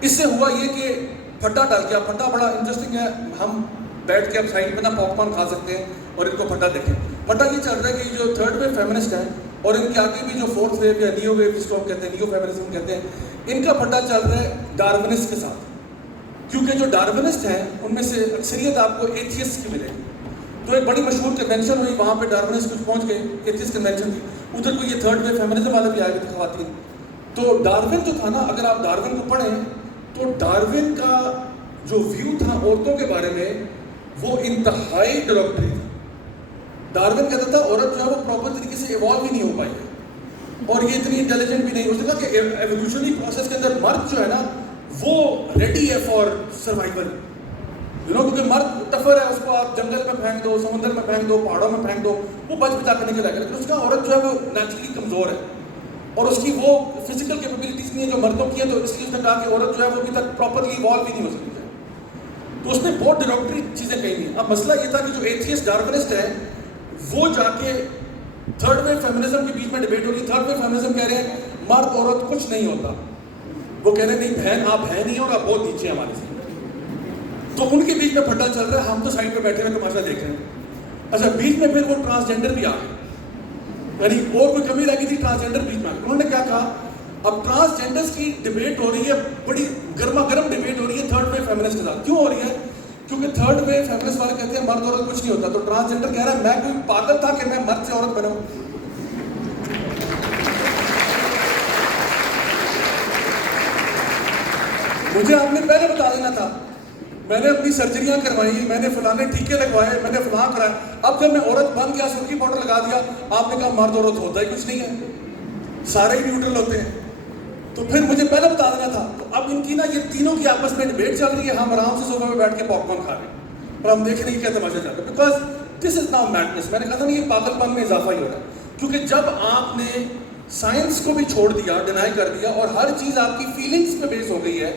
اس سے ہوا یہ کہ پھٹا ڈال گیا۔ پھٹا بڑا انٹرسٹنگ ہے، ہم بیٹھ کے اب سائڈ میں نا پاپ کارن کھا سکتے ہیں اور ان کو پھٹا دیکھیں۔ پھٹا یہ چل رہا ہے کہ جو تھرڈ ویو فیمنسٹ ہیں اور ان کے آگے بھی جو فورتھ ویو یا نیو ویو جس کو ہم کہتے ہیں، نیو فیمنزم کہتے ہیں، ان کا پھٹا چل رہا ہے ڈارونسٹ کے ساتھ، کیونکہ جو ڈارونسٹ ہیں ان میں سے اکثریت آپ کو ایتھیسٹ کی ملے گی۔ تو ایک بڑی مشہور کنونشن ہوئی، وہاں پہ ڈارونسٹ کچھ پہنچ گئے، ایتھیسٹ کنونشن تھی، ادھر کو یہ تھرڈ ویو فیمنزم والے بھی آئے ہوئے تھے خواتین۔ تو ڈارون جو تھا نا، اگر آپ ڈارون کو پڑھیں تو ڈارون کا جو ویو تھا عورتوں کے بارے میں وہ انتہائی ڈیروگیٹری تھا۔ ڈارون کہتا تھا عورت جو ہے وہ پراپر طریقے سے ایوالو ہی نہیں ہو پائی ہے اور یہ اتنی انٹیلیجنٹ بھی نہیں۔ اس نے کہا کہ ایولیوشنری پروسیس کے اندر مرد جو ہے نا وہ ریڈی ہے فار سروائیول، کیونکہ مرد ٹفر ہے، اس کو آپ جنگل میں پھینک دو، سمندر میں پھینک دو، پہاڑوں میں پھینک دو، وہ بچ بچا کرنے کے لائق ہے۔ لیکن اس کا عورت جو ہے وہ نیچرلی کمزور ہے اور اس کی وہ فزیکل کیپیبلٹیز نہیں ہے جو مردوں کی ہے، تو اس لیے اس نے کہا کہ عورت جو ہے وہ ابھی تک پراپرلی ایوالو ہی نہیں ہو سکتی ہے۔ تو اس نے بہت ڈیروگیٹری چیزیں کہی تھیں۔ اب مسئلہ یہ تھا کہ جو ایتھیسٹ ڈارونسٹ ہے وہ جا کے تھرڈ ویو فیمنزم کے بیچ میں ڈیبیٹ ہو رہی ہے۔ تھرڈ ویو فیمنزم کہہ رہے ہیں مرد عورت کچھ نہیں ہوتا، وہ کہہ رہے ہیں نہیں بہن آپ ہے نہیں اور آپ بہت نیچے ہیں ہمارے سے۔ تو ان کے بیچ میں پھٹا چل رہا ہے، ہم تو سائڈ پہ بیٹھے ہوئے تماشا دیکھ رہے ہیں۔ اچھا بیچ میں پھر وہ ٹرانسجینڈر بھی آ گئے، یعنی اور کوئی کمی رہ گئی تھی ٹرانسجینڈر بیچ میں۔ انہوں نے کیا کہا، اب ٹرانسجینڈرز کی ڈیبیٹ ہو رہی ہے، بڑی گرما گرم ڈیبیٹ ہو رہی ہے تھرڈ ویو فیمنسٹ کے ساتھ۔ کیوں ہو رہی ہے؟ کیونکہ تھرڈ ویو فیمنسٹ والے کہتے ہیں مرد عورت کچھ نہیں ہوتا, تو ٹرانسجنڈر کہہ رہا ہے میں کوئی پاگل تھا کہ میں مرد سے عورت بناؤں. مجھے آپ نے پہلے بتا دینا تھا. میں نے اپنی سرجریاں کروائی, میں نے فلانے ٹیکے لگوائے, میں نے فلاں کرائے. اب جب میں عورت بن گیا, سرخی پاؤڈر لگا دیا, آپ نے کہا مرد عورت ہوتا ہی کچھ نہیں ہے, سارے ہی نیوٹرل ہوتے ہیں. تو پھر مجھے پہلے بتا دینا تھا. تو اب ان کی نا یہ تینوں کی آپس میں ڈبیٹ چل رہی ہے, ہم آرام سے صوفے میں بیٹھ کے پاپ کارن کھا رہے ہیں اور ہم دیکھ رہے ہیں کیا تماشا چل رہا ہے. Because this is now madness. میں نے کہا تھا نا یہ پاگل پن میں اضافہ ہی ہو رہا ہے, کیونکہ جب آپ نے سائنس کو بھی چھوڑ دیا, ڈینائی کر دیا, اور ہر چیز آپ کی فیلنگس پہ بیس ہو گئی ہے,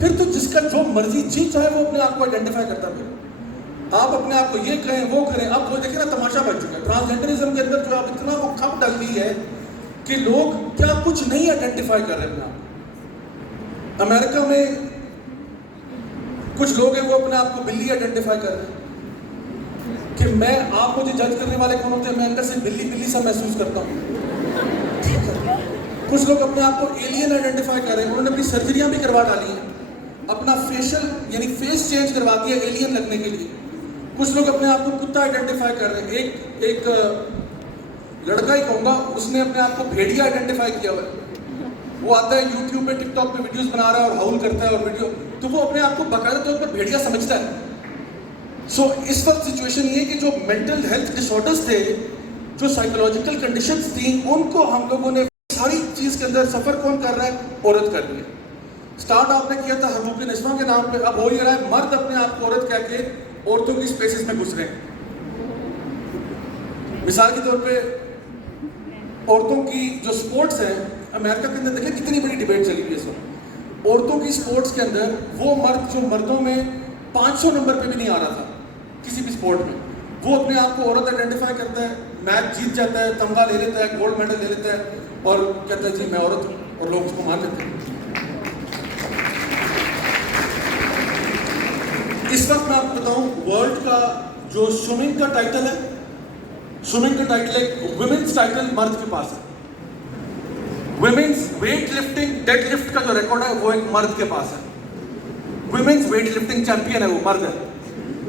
پھر تو جس کا جو مرضی جی چاہے وہ اپنے آپ کو آئیڈینٹیفائی کرتا ہے. پھر آپ اپنے آپ کو یہ کہیں وہ کریں. اب وہ دیکھیں نا تماشا بن چکا ہے ٹرانسجنڈرزم کے اندر, جو آپ اتنا وہ کھپ ڈل گئی ہے کہ لوگ کیا کچھ نہیں آئیڈینٹیفائی کر رہے اپنے آپ. امریکہ میں کچھ لوگ ہیں وہ اپنے آپ کو بلی آئیڈینٹیفائی کر رہے ہیں کہ میں, آپ مجھے جج کرنے والے کون ہوتے ہیں, میں اندر سے بلی سا محسوس کرتا ہوں. کچھ لوگ اپنے آپ کو ایلین آئیڈینٹیفائی کر رہے ہیں, انہوں نے اپنی سرجریاں بھی کروا ڈالی ہیں, اپنا فیشل یعنی فیس چینج کروا دیا ایلین لگنے کے لیے. کچھ لوگ اپنے آپ کو کتا آئیڈینٹیفائی کر رہے ہیں. ایک لڑکا ہی کہوں گا, اس نے اپنے آپ کو بھیڑیا آئیڈینٹیفائی کیا ہوا ہے. وہ آتا ہے یوٹیوب پہ, ٹک ٹاک پہ ویڈیوز بنا رہا ہے اور ہاؤل کرتا ہے اور ویڈیو, تو وہ اپنے آپ کو باقاعدہ طور پر بھیڑیا سمجھتا ہے. سو اس وقت سچویشن یہ ہے کہ جو مینٹل ہیلتھ ڈس آرڈرز تھے, جو سائیکولوجیکل کنڈیشنز تھیں, ان کو ہم لوگوں نے ساری چیز کے اندر سفر کون کر رہا ہے, عورت کر رہی ہے. اسٹارٹ آپ نے کیا تھا حقوق نسواں کے نام پہ, اب ہو یہ رہا ہے مرد اپنے آپ کو عورت کہہ کے عورتوں کی اسپیسز میں گھس رہے ہیں. مثال کے طور پہ عورتوں کی جو سپورٹس ہیں امریکہ کے اندر, دیکھیں کتنی بڑی ڈیبیٹ چلی ہوئی ہے اس وقت. عورتوں کی سپورٹس کے اندر وہ مرد جو مردوں میں 500 نمبر پہ بھی نہیں آ رہا تھا کسی بھی سپورٹ میں, وہ اپنے آپ کو عورت آئیڈینٹیفائی کرتا ہے, میچ جیت جاتا ہے, تمغہ لے لیتا ہے, گولڈ میڈل لے لیتا ہے اور کہتا ہے جی میں عورت ہوں, اور لوگ اس کو مان لیتے ہیں. اس وقت میں آپ کو بتاؤں, ورلڈ کا جو سوئمنگ کا ٹائٹل ہے, سوئمنگ کا ٹائٹل ایک ویمنس ٹائٹل مرد کے پاس ہے. Women's weight lifting dead lift کا جو ریکارڈ ہے وہ ایک مرد کے پاس ہے. ویمنس ویٹ لفٹنگ چیمپئن ہے, وہ مرد ہے,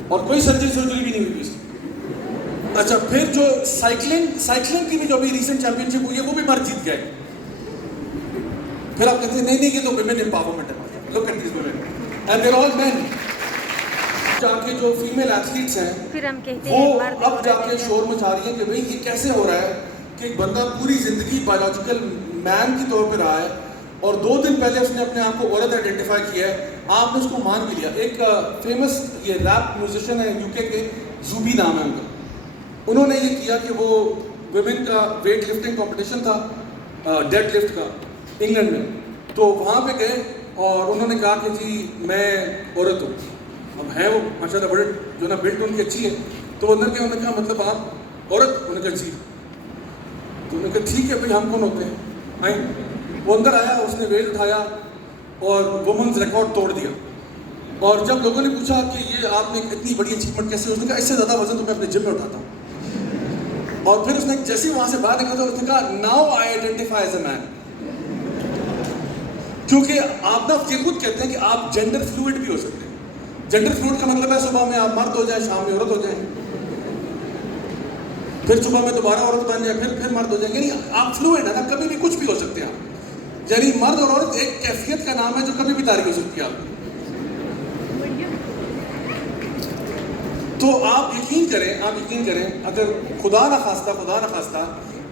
اور کوئی سرجری بھی نہیں ہوئی اس کی. اچھا, پھر جو سائیکلنگ کی بھی جو ابھی ریسنٹ چیمپئن شپ ہوئی ہے وہ بھی مرد جیت گیا ہے. پھر آپ کہتے ہیں نہیں یہ تو ویمن امپاورمنٹ ہے. Look at these women and they are all men. جا کے جو فیمیل ایتھلیٹس ہیں وہ اب جا کے شور مچا رہی ہیں کہ بھئی یہ کیسے ہو رہا ہے کہ ایک بندہ پوری زندگی بایولوجیکل مین کی طور پہ رہا ہے اور 2 دن پہلے اس نے اپنے آپ کو عورت آئیڈینٹیفائی کیا ہے, آپ نے اس کو مان بھی لیا. ایک فیمس یہ ریپ میوزیشین ہے یو کے زوبی نام ہے ان کا, انہوں نے یہ کیا کہ وہ ویمن کا ویٹ لفٹنگ کمپٹیشن تھا ڈیڈ لفٹ کا انگلینڈ میں, تو وہاں پہ گئے اور انہوں نے کہا کہ جی میں عورت ہوں. اب ہیں وہ ماشاء اللہ بڑے جو نا بلٹ ان کی اچھی ہے, تو وہ اندر کے انہوں نے کہا مطلب آپ عورت, انہوں نے کہا جی. تو انہوں نے کہا ٹھیک ہے بھائی ہم کون ہوتے ہیں, آئیں. وہ اندر آیا, اس نے ویٹ اٹھایا اور وومنز ریکارڈ توڑ دیا. اور جب لوگوں نے پوچھا کہ یہ آپ نے اتنی بڑی اچیومنٹ کیسے, اس نے کہا اس سے زیادہ وزن تو میں اپنے جم میں اٹھاتا ہوں. اور پھر اس نے جیسے وہاں سے باہر نکلا تو اس نے کہا now I identify as a man. کیونکہ آپ نا یہ خود کہتے ہیں کہ آپ جینڈر فلوئڈ بھی ہو سکتے ہیں. جینڈر فلوئڈ کا مطلب ہے صبح میں آپ مرد ہو جائیں, شام میں عورت ہو جائیں, پھر صبح میں دوبارہ عورت بن جائیں, پھر مرد ہو جائیں. یعنی آپ فلوئڈ ہے نا, کبھی بھی کچھ بھی ہو سکتے ہیں آپ. یعنی مرد اور عورت ایک کیفیت کا نام ہے جو کبھی بھی تاریخ ہو سکتی ہے آپ. تو آپ یقین کریں اگر خدا نہ خواستہ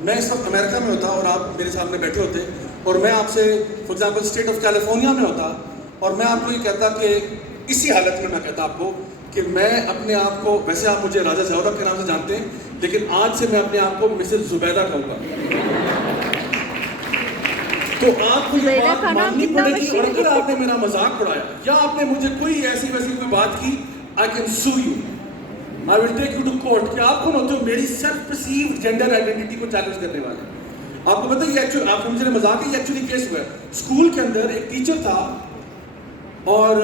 میں اس وقت امریکہ میں ہوتا اور آپ میرے سامنے بیٹھے ہوتے اور میں آپ سے for example state of California میں ہوتا اور میں آپ کو یہ کہتا کہ اسی حالت میں کہتا آپ کو کہ میں اپنے آپ کو, ویسے آپ مجھے راجہ ضیاء کے نام سے جانتے ہیں, لیکن آج سے میں اپنے آپ کو مسز زبیدہ کہوں گا. تو آپ کو یہ بات ماننی پڑے گی, اور اگر آپ نے میرا مذاق اڑایا یا آپ نے مجھے کوئی ایسی ویسی کوئی بات کی, I can sue you. I will take you to court. کہ آپ کون ہوتے ہو میری سیلف پرسیوڈ جینڈر آئیڈینٹی کو چیلنج کرنے والے. آپ کو پتہ ہے یہ ایکچولی, آپ کو مجھے مذاق ہے, یہ ایکچولی کیس ہوا ہے. اسکول کے اندر ایک ٹیچر تھا اور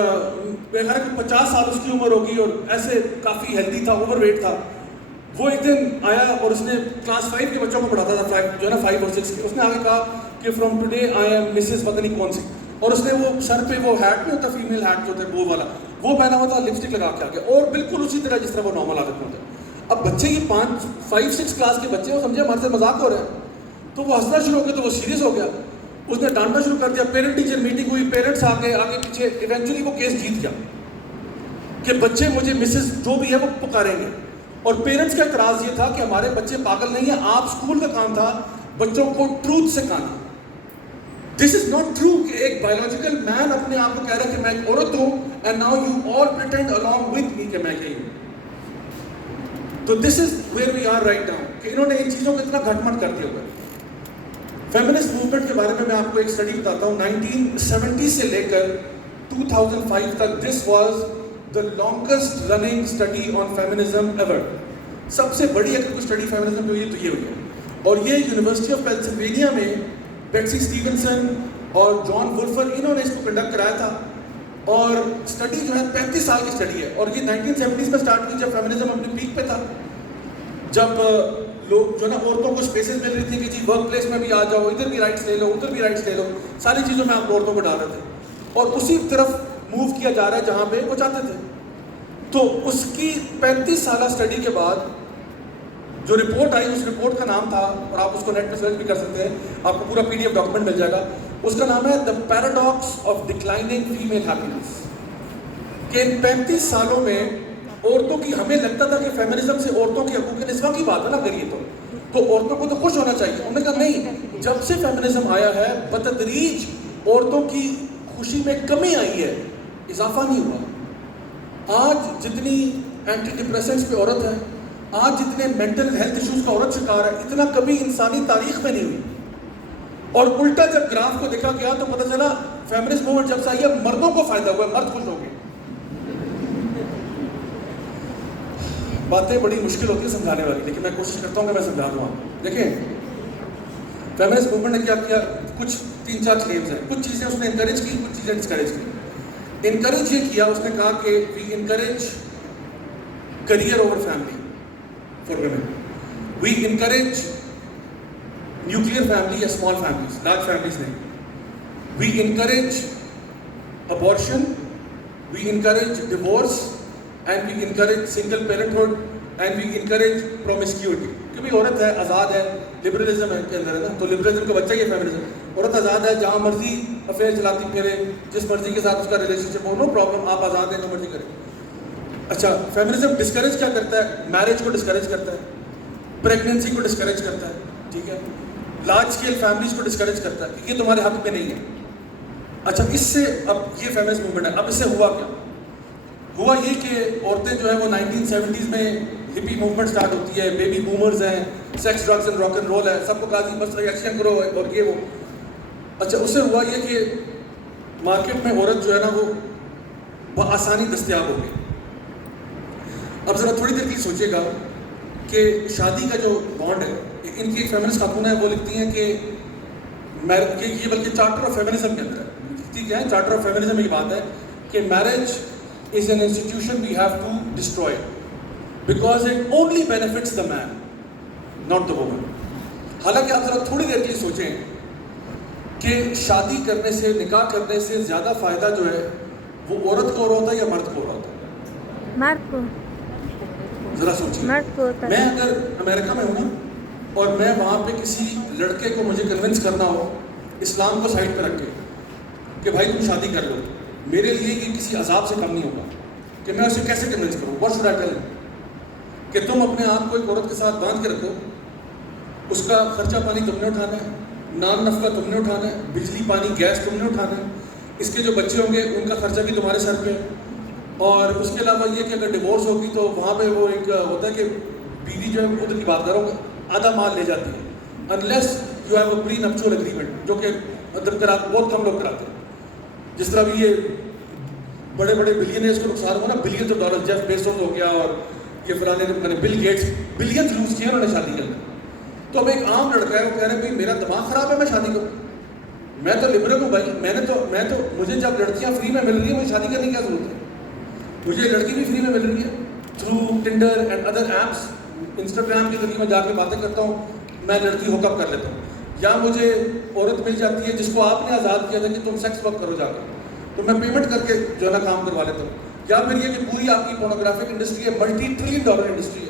میرے خیال ہے 50 سال اس کی عمر ہوگی اور ایسے کافی ہیلدی تھا, اوور ویٹ تھا. وہ ایک دن آیا اور اس نے کلاس 5 کے بچوں کو پڑھاتا تھا, جو ہے نا 5 اور 6 کے. اس نے آگے کہا کہ from today I am Mrs پتہ نہیں کون سی, اور اس نے وہ سر پہ وہ ہیٹ نہیں ہوتا, فیمیل ہیٹ جو ہوتا ہے وہ والا, وہ پہنا ہوا تھا, لپسٹک لگا کے آ گیا, اور بالکل اسی طرح جس طرح وہ نارمل عادت میں ہوتا ہے. اب بچے یہ 5-6 کلاس کے بچے, وہ سمجھے ہمارے سے مذاق ہو رہا ہے, تو وہ ہنسنا شروع ہو گیا, تو وہ سیریس ہو گیا, اس نے ڈانٹنا شروع کر دیا. پیرنٹ ٹیچر میٹنگ ہوئی, پیرنٹس آ گئے آگے پیچھے, ایونچولی وہ کیس جیت گیا کہ بچے مجھے مسز جو بھی ہے وہ پکاریں گے. اور پیرنٹس کا اعتراض یہ تھا کہ ہمارے بچے پاگل نہیں ہیں, آپ اسکول کا کام تھا بچوں کو ٹروتھ سکھانا. دس از ناٹ ٹرو کہ ایک بایولوجیکل مین اپنے آپ کو کہہ رہا ہے کہ میں ایک عورت ہوں, and now you all pretend along with me کہ میں یہی ہوں. تو this is where we are right now, کہ انہوں نے ان چیزوں کو اتنا گھٹ مٹ کر دیا ہوا ہے. فیمنسٹ موومنٹ کے بارے میں آپ کو ایک اسٹڈی بتاتا ہوں. 1970 سے لے کر 2005 تک this was the longest running study on feminism ever. سب سے بڑی اگر کوئی اسٹڈی فیمنزم پہ ہوئی ہے تو یہ ہوئی ہے, اور یہ یونیورسٹی آف پینسلوینیا میں بیٹسی اسٹیونسن اور جان وولفر انہوں نے اس کو کنڈکٹ کرایا تھا. اور اسٹڈی جو ہے 35 سال کی اسٹڈی ہے, اور یہ 1970s میں اسٹارٹ ہوئی جب فیمنزم اپنے پیک پہ تھا, جب لوگ جو نا عورتوں کو اسپیسز مل رہی تھی کہ جی ورک پلیس میں بھی آ جاؤ, ادھر بھی رائٹس لے لو, ادھر بھی رائٹس لے لو, ساری چیزوں میں آپ عورتوں کو ڈال رہے تھے, اور اسی طرف موو کیا جا رہا ہے جہاں پہ وہ چاہتے تھے. تو اس کی 35 سالہ اسٹڈی کے بعد جو رپورٹ آئی, اس رپورٹ کا نام تھا, اور آپ اس کو نیٹ پہ سرچ بھی کر سکتے ہیں, آپ کو پورا PDF ڈاکومنٹ مل جائے گا. اس کا نام ہے the paradox of declining female happiness. کہ ان 35 سالوں میں عورتوں کی, ہمیں لگتا تھا کہ فیمنزم سے عورتوں کے حقوق نسواں کی بات ہے نا, اگر یہ تو عورتوں کو تو خوش ہونا چاہیے. انہوں نے کہا نہیں, جب سے فیمنزم آیا ہے بتدریج عورتوں کی خوشی میں کمی آئی ہے, اضافہ نہیں ہوا. آج جتنی اینٹی ڈپریسنٹس پہ عورت ہے, آج جتنے مینٹل ہیلتھ ایشوز کا عورت شکار ہے, اتنا کبھی انسانی تاریخ میں نہیں ہوئی. اور الٹا جب گراف کو دیکھا گیا تو پتہ چلا فیمنسٹ موومنٹ جب سے آئی ہے مردوں کو فائدہ ہوا ہے, مرد خوش ہو گئے. باتیں بڑی مشکل ہوتی ہے سمجھانے والی, لیکن میں کوشش کرتا ہوں کہ میں سمجھا دوں آپ. دیکھیں فیمنسٹ موومنٹ نے کیا کیا, کچھ 3-4 کلیمز ہیں, کچھ چیزیں اس نے انکریج کی, کچھ چیزیں ڈسکریج کی. انکریج یہ کیا, اس نے کہا کہ we encourage career over family for women, we encourage nuclear family یا اسمال فیملیز, لارج فیملیز نہیں. We encourage abortion, we encourage divorce, and we encourage single parenthood, and we encourage promiscuity. کیونکہ عورت ہے, آزاد ہے, لبرلزم ہے کے اندر ہے نا, تو لبرلزم کا بچہ ہی ہے فیمنزم. عورت آزاد ہے, جہاں مرضی افیئر چلاتی پھرے, جس مرضی کے ساتھ اس کا ریلیشن شپ ہو, نو پرابلم, آپ آزاد ہیں, جو مرضی کریں. اچھا, فیمنزم ڈسکریج کیا کرتا ہے, میرج کو ڈسکریج کرتا ہے, پریگننسی کو ڈسکریج کرتا ہے, ٹھیک ہے, لارج اسکیل فیملیز کو ڈسکریج کرتا ہے کہ یہ تمہارے حق میں نہیں ہے. اچھا, اس سے اب یہ فیمنسٹ موومنٹ ہے, اب اس سے ہوا کیا؟ ہوا یہ کہ عورتیں جو ہے وہ 1970s میں ہپی موومنٹ سٹارٹ ہوتی ہے, بیبی بومرز ہیں, sex drugs and rock and roll ہے, سب کو کہا جی بس ایکشن کرو اور یہ وہ. اچھا, اس سے ہوا یہ کہ مارکیٹ میں عورت جو ہے نا وہ بآسانی دستیاب ہو گئی. اب ذرا تھوڑی دیر کی سوچیے گا کہ شادی کا جو بانڈ ہے, ان کی ایک فیمنسٹ خاتون ہے, وہ لکھتی ہیں کہ یہ بلکہ چارٹر آف فیمنزم کے اندر ہے, ٹھیک ہے, چارٹر آف فیمنزم کی بات ہے کہ marriage is an institution we have to destroy because it only benefits the man, not the woman. حالانکہ آپ ذرا تھوڑی دیر کے لیے سوچیں کہ شادی کرنے سے, نکاح کرنے سے زیادہ فائدہ جو ہے وہ عورت کو ہو رہا ہوتا ہے یا مرد کو ہو رہا ہوتا ہے؟ مرد کو. ذرا سوچیں, میں اگر امریکہ میں ہوں نا, اور میں وہاں پہ کسی لڑکے کو مجھے کنونس کرنا ہو اسلام کو سائڈ پہ رکھ کے کہ بھائی تم شادی کر لو, میرے لیے یہ کسی عذاب سے کم نہیں ہوگا کہ میں اسے کیسے کنونس کروں. واٹ شوڈ آئی ٹیل ہم کہ تم اپنے آپ کو ایک عورت کے ساتھ باندھ کے رکھو, اس کا خرچہ پانی تم نے اٹھانا ہے, نان نفقہ تم نے اٹھانا ہے, بجلی پانی گیس تم نے اٹھانا ہے, اس کے جو بچے ہوں گے ان کا خرچہ بھی تمہارے سر پہ ہے. اور اس کے علاوہ یہ کہ اگر ڈیورس ہوگی تو وہاں پہ وہ ایک ہوتا ہے کہ بیوی جو ہے ادھر کی بات کرو آدھا مال لے جاتی ہے, unless you have a prenuptial agreement, جو کہ بہت کم لوگ کراتے ہیں. جس طرح بھی یہ بڑے بڑے بلینئرز کو نقصان ہوا نا, billions of dollar, Jeff Bezos ہو گیا, اور یہ فلانے بل گیٹس, بلینز لوز کیے انہوں نے شادی کرنے. تو اب ایک عام لڑکا ہے, وہ کہہ رہے ہیں بھائی میرا دماغ خراب ہے, میں شادی کروں, میں تو لبرل ہوں بھائی, میں تو مجھے جب لڑکیاں فری میں مل رہی ہیں مجھے شادی کرنے کی کیا ضرورت ہے, مجھے لڑکی بھی فری میں مل رہی ہے through tinder and other apps, Instagram کے ذریعے میں جا کے باتیں کرتا ہوں, میں لڑکی ہوک اپ کر لیتا ہوں. یا مجھے عورت مل جاتی ہے جس کو آپ نے آزاد کیا تھا کہ تم سیکس ورک کرو جا کے, تو میں پیمنٹ کر کے جو ہے نا کام کروا لیتا ہوں. یا پھر یہ کہ پوری آپ کی پورنوگرافک انڈسٹری ہے ملٹی ٹریلین ڈالر انڈسٹری ہے,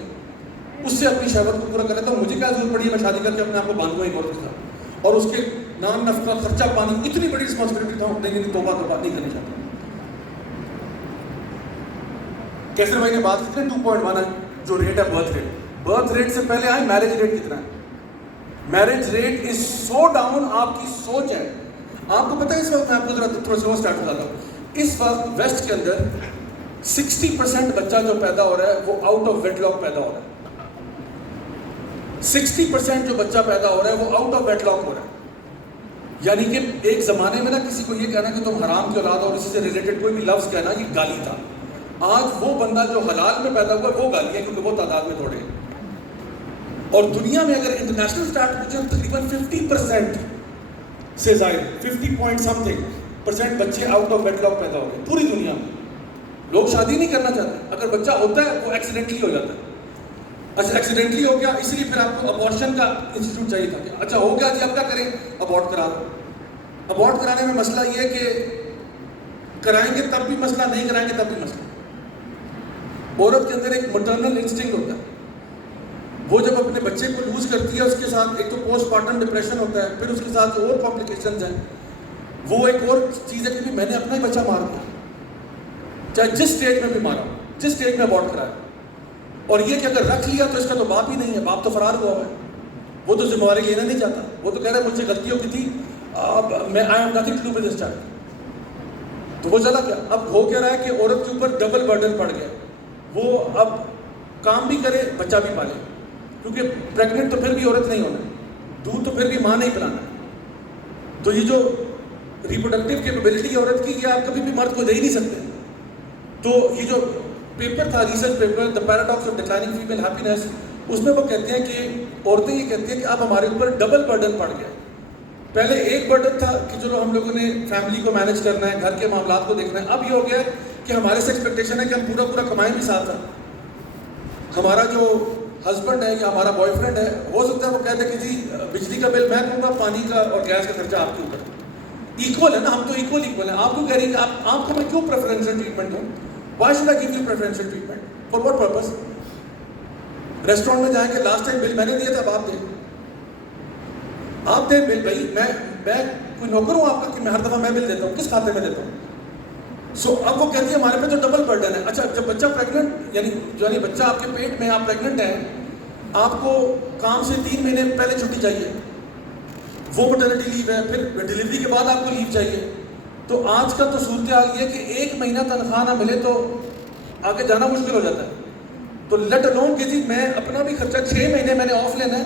اس سے اپنی شہوت کو پورا کر لیتا ہوں. مجھے کیا ضرورت پڑی ہے, میں شادی کر کے اپنے آپ کو باندھوں ایک عورت کے ساتھ, اور اس کے نان نفقہ خرچہ پانی اتنی بڑی رسپانسبلٹی تھا, نہیں توبہ نہیں کرنی چاہتا. کیسر بھائی نے بات کی تھی 2.1 جو ریٹ ہے برتھ ریٹ سے پہلے آئے میرج ریٹ کتنا ہے. Marriage rate is so down, آپ کی سوچ ہے. آپ کو پتہ ہے اس وقت میں آپ کو ذرا تھوڑا سا اسٹارٹ بتاتا ہوں. اس وقت ویسٹ کے اندر 60% بچہ جو پیدا ہو رہا ہے وہ آؤٹ آف ویٹ لاک پیدا ہو رہا ہے. 60% جو بچہ پیدا ہو رہا ہے وہ آؤٹ آف ویٹ لاک ہو رہا ہے. یعنی کہ ایک زمانے میں نا کسی کو یہ کہنا کہ تم حرام کی اولاد اور اسی سے ریلیٹڈ کوئی بھی لفظ کہنا یہ گالی تھا. آج وہ بندہ جو حلال میں پیدا ہوا وہ گالی ہے کیونکہ وہ تعداد میں تھوڑے ہیں. اور دنیا میں اگر انٹرنیشنل اسٹارٹ پوچھیں تقریباً 50% سے زائد 50 پوائنٹ سم تھنگ % بچے آؤٹ آف ویٹ لاک پیدا ہو گئے پوری دنیا میں. لوگ شادی نہیں کرنا چاہتے, اگر بچہ ہوتا ہے وہ ایکسیڈنٹلی ہو جاتا ہے. اچھا ایکسیڈنٹلی ہو گیا, اس لیے پھر آپ کو ابارشن کا انسٹیٹیوٹ چاہیے تھا کہ اچھا ہو گیا جی اب کیا کریں, ابارٹ کرا دو. ابارٹ کرانے میں مسئلہ یہ ہے کہ کرائیں گے تب بھی مسئلہ, نہیں کرائیں گے تب بھی مسئلہ. عورت کے اندر ایک مٹرنل انسٹنکٹ ہوتا ہے, وہ جب اپنے بچے کو لوز کرتی ہے اس کے ساتھ ایک تو پوسٹ پارٹم ڈپریشن ہوتا ہے, پھر اس کے ساتھ اور کمپلیکیشنز ہیں. وہ ایک اور چیز ہے کہ میں نے اپنا ہی بچہ مار دیا, چاہے جس اسٹیج میں بھی مارا, جس اسٹیج میں ابارٹ کرایا. اور یہ کہ اگر رکھ لیا تو اس کا تو باپ ہی نہیں ہے, باپ تو فرار ہوا ہے, وہ تو ذمہ داری لینا نہیں چاہتا. وہ تو کہہ رہا ہے مجھ سے غلطی ہو کی تھی, اب میں I'm nothing to do with this child. تو وہ چلا گیا. اب ہو کیا رہا ہے کہ عورت کے اوپر ڈبل برڈن پڑ گیا. وہ اب کام بھی کرے بچہ بھی پالے, کیونکہ پریگننٹ تو پھر بھی عورت نہیں ہونا, دودھ تو پھر بھی ماں نہیں پلانا. تو یہ جو ریپروڈکٹیو کیپیبلٹی عورت کی یہ آپ کبھی بھی مرد کو دے ہی نہیں سکتے. تو یہ جو پیپر تھا, research paper the paradox of declining female happiness, اس میں وہ کہتے ہیں کہ عورتیں یہ کہتی ہیں کہ اب ہمارے اوپر ڈبل برڈن پڑ گیا. پہلے ایک برڈن تھا کہ چلو ہم لوگوں نے فیملی کو مینیج کرنا ہے, گھر کے معاملات کو دیکھنا ہے. اب یہ ہو گیا کہ ہمارے سے ایکسپیکٹیشن ہے کہ ہم پورا کمائیں بھی ساتھ ہیں. ہمارا جو ہسبینڈ ہے یا ہمارا بوائے فرینڈ ہے, ہو سکتا ہے وہ کہتے ہیں کہ جی بجلی کا بل میں دوں گا, پانی کا اور گیس کا خرچہ آپ کے اوپر. ایکول ہے نا, ہم تو ایکول ہیں. آپ کو کہہ رہی ہیں کہ آپ کو میں کیوں پریفرنشل ٹریٹمنٹ دوں, why should I give you preferential treatment, for what purpose. Restaurant میں جائیں کہ لاسٹ ٹائم بل میں نے دیا تھا, اب آپ دیں بل. بھائی میں کوئی نوکر ہوں آپ کا کہ میں ہر دفعہ میں بل دیتا ہوں, کس کھاتے میں دیتا ہوں. سو اب وہ کہتی ہے ہمارے پہ تو ڈبل برڈن ہے. اچھا جب بچہ پریگننٹ یعنی بچہ آپ کے پیٹ میں, آپ پریگننٹ ہیں, آپ کو کام سے 3 مہینے پہلے چھٹی چاہیے, وہ میٹرنٹی لیو ہے, پھر ڈلیوری کے بعد آپ کو لیو چاہیے. تو آج کا تو صورتحال یہ ہے کہ 1 مہینہ تنخواہ نہ ملے تو آگے جانا مشکل ہو جاتا ہے. تو لیٹ الون کہ جی میں اپنا بھی خرچہ 6 مہینے میں نے آف لینا ہے,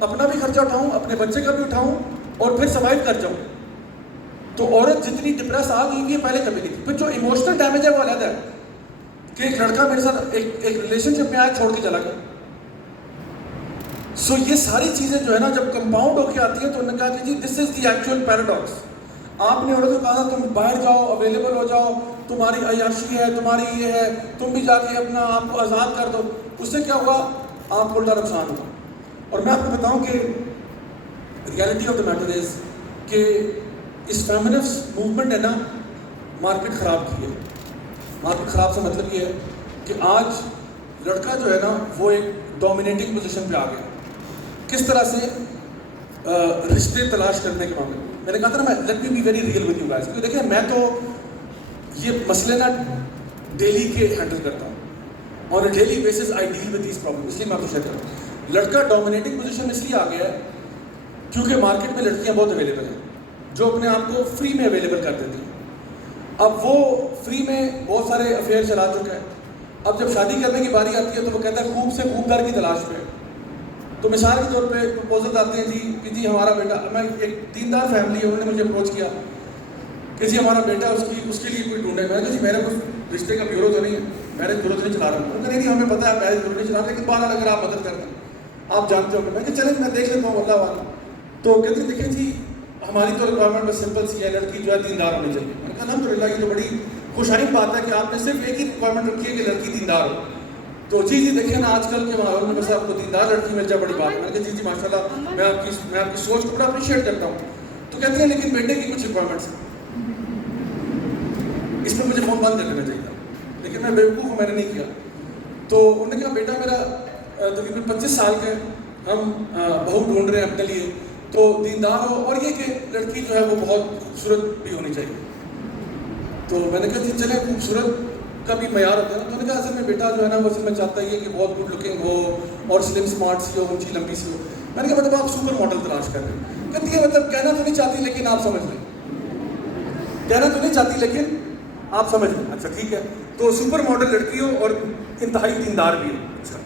اپنا بھی خرچہ اٹھاؤں, اپنے بچے کا بھی اٹھاؤں, اور پھر سروائیو کر جاؤں. تو عورت جتنی ڈپریس آ گئی ہے پہلے کبھی نہیں تھی. پھر جو ایموشنل ڈیمیج ہے وہ علیحدہ ہے کہ ایک لڑکا میرے ساتھ ایک ریلیشن شپ میں آیا, چھوڑ کے چلا گیا. سو یہ ساری چیزیں جو ہے نا جب کمپاؤنڈ ہو کے آتی ہیں تو انہوں نے کہا کہ جی دس از دی ایکچوئل پیراڈاکس. آپ نے عورت کو کہا تھا تم باہر جاؤ, اویلیبل ہو جاؤ, تمہاری عیاشی ہے, تمہاری یہ ہے, تم بھی جا کے اپنا آپ کو آزاد کر دو. اس سے کیا ہوا, آپ کو الٹا نقصان ہوا. اور میں آپ کو بتاؤں کہ reality of the matter is کہ اس فیمنسٹ موومنٹ نے نا مارکیٹ خراب کی ہے. مارکیٹ خراب سے مطلب یہ ہے کہ آج لڑکا جو ہے نا وہ ایک ڈومینیٹنگ پوزیشن پہ آ گیا. کس طرح سے رشتے تلاش کرنے کے معاملے میں نے کہا تھا نا, میں let me be very real with you guys. کیونکہ دیکھیں میں تو یہ مسئلے نا ڈیلی کے ہینڈل کرتا ہوں, on a daily basis I deal with these problem, اس لیے میں آپ کو شیئر کرتا ہوں. لڑکا ڈومینیٹنگ پوزیشن اس لیے آ گیا ہے کیونکہ مارکیٹ میں لڑکیاں بہت اویلیبل ہیں جو اپنے آپ کو فری میں اویلیبل کر دیتی ہیں. اب وہ فری میں بہت سارے افیئر چلا چکا ہے. اب جب شادی کرنے کی باری آتی ہے تو وہ کہتا ہے خوب سے خوب گھر کی تلاش میں. تو مثال کے طور پہ پرپوزل آتے ہیں جی کہ جی ہمارا بیٹا, میں ایک دیندار فیملی ہے, انہوں نے مجھے اپروچ کیا کہ جی ہمارا بیٹا اس کے لیے کوئی ڈھونڈے. میں نے کہا جی میرا کوئی رشتے کا بیورو تو نہیں ہے, میرج بیورو تو نہیں چلا رہا ہوں. انہوں نے نہیں ہمیں پتہ ہے میرج بیورو نہیں چلا رہا, لیکن بہرحال اگر آپ مدد کر دیں آپ جانتے ہو. میں کہ چلیں میں دیکھ لیتا ہوں اللہ والا. تو کہتے ہیں دیکھیں جی ہماری تو ریکوائرمنٹ بس سمپل سی ہے, لڑکی جو ہے دیندار ہونی چاہیے. میں نے کہا الحمدللہ یہ تو بڑی خوشائن بات ہے کہ آپ نے صرف ایک ہی ریکوائرمنٹ رکھی ہے کہ لڑکی دیندار ہو. تو جی دیکھیں نا آج کل کے ماحول میں بس آپ کو دیندار لڑکی مل جائے بڑی بات. میں نے کہا جی ماشاء اللہ میں آپ کی سوچ کو بڑا اپریشیٹ کرتا ہوں. تو کہتے ہیں لیکن بیٹے کی کچھ ریکوائرمنٹس ہیں. اس پہ مجھے فون بند کر دینا چاہیے. لیکن میں بیوقوف ہوں, میں نے نہیں کیا. تو انہوں نے کہا بیٹا میرا تقریباً 25 سال کا ہے, ہم بہو ڈھونڈ رہے ہیں اپنے لیے, تو دیندار ہو اور یہ کہ لڑکی جو ہے وہ بہت خوبصورت بھی ہونی چاہیے. تو میں نے کہا جی چلیں خوبصورت کا بھی معیار ہوتا ہے. تو انہوں نے کہا اصل میں بیٹا جو ہے نا وہ اصل میں چاہتا ہے کہ بہت گڈ لکنگ ہو اور سلم اسمارٹ سی ہو, اونچی لمبی سی ہو. میں نے کہا مطلب آپ سپر ماڈل تلاش کر رہے ہیں. کہتی ہے مطلب کہنا تو نہیں چاہتی لیکن آپ سمجھ لیں, کہنا تو نہیں چاہتی لیکن آپ سمجھ لیں. اچھا ٹھیک ہے, تو سپر ماڈل لڑکی ہو اور انتہائی دیندار بھی ہو. اچھا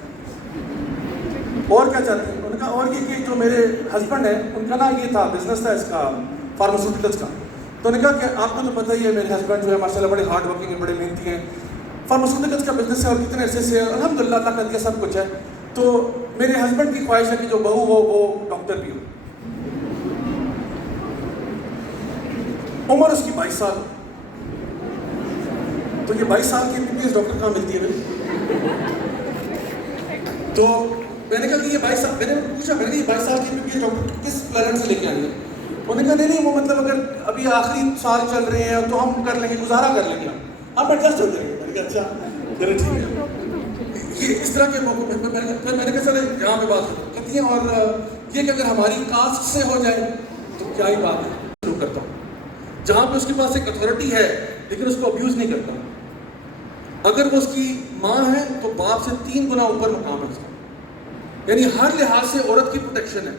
اور کیا چاہتے ہیں؟ انہوں نے کہا اور یہ کہ جو میرے ہسبینڈ ہیں ان کا نا یہ تھا بزنس تھا اس کا فارماسیوٹیکلس کا. تو انہوں نے کہا کہ آپ کو تو پتہ ہی ہے میرے ہسبینڈ جو ہے ماشاء اللہ بڑے ہارڈ ورکنگ ہیں, بڑے محنتی ہیں, فارماسیوٹیکلس کا بزنس ہے اور کتنے عرصے سے الحمد للہ اللہ کا دیا سب کچھ ہے. تو میرے ہسبینڈ کی خواہش ہے کہ جو بہو ہو وہ ڈاکٹر بھی ہو. عمر اس کی 22 سال. تو یہ 22 سال کی MBBS ڈاکٹر کہاں ملتی ہے میری؟ تو میں نے کہا کہ یہ 22 سال, میں نے پوچھا میں نے یہ 22 سال کی MBBS ڈاکٹر کس پلانٹ سے لے کے آئی ہے؟ انہوں نے کہا نہیں وہ مطلب اگر ابھی آخری سال چل رہے ہیں تو ہم کر لیں گے, گزارا کر لیں گے, آپ ایڈجسٹ ہو جائیں گے. میں نے کہا اچھا چلو ٹھیک ہے. یہ اس طرح کے موقع میں نے کہا سر یہاں پہ بات کرتی ہیں اور یہ کہ اگر ہماری کاسٹ سے ہو جائے تو کیا ہی بات ہے. شروع کرتا ہوں جہاں پہ اس کے پاس ایک اتھارٹی ہے لیکن اس کو ابیوز نہیں کرتا. اگر وہ اس کی ماں ہے تو باپ سے 3 گنا اوپر مقام ہے اس کا. یعنی ہر لحاظ سے عورت کی پروٹیکشن ہے.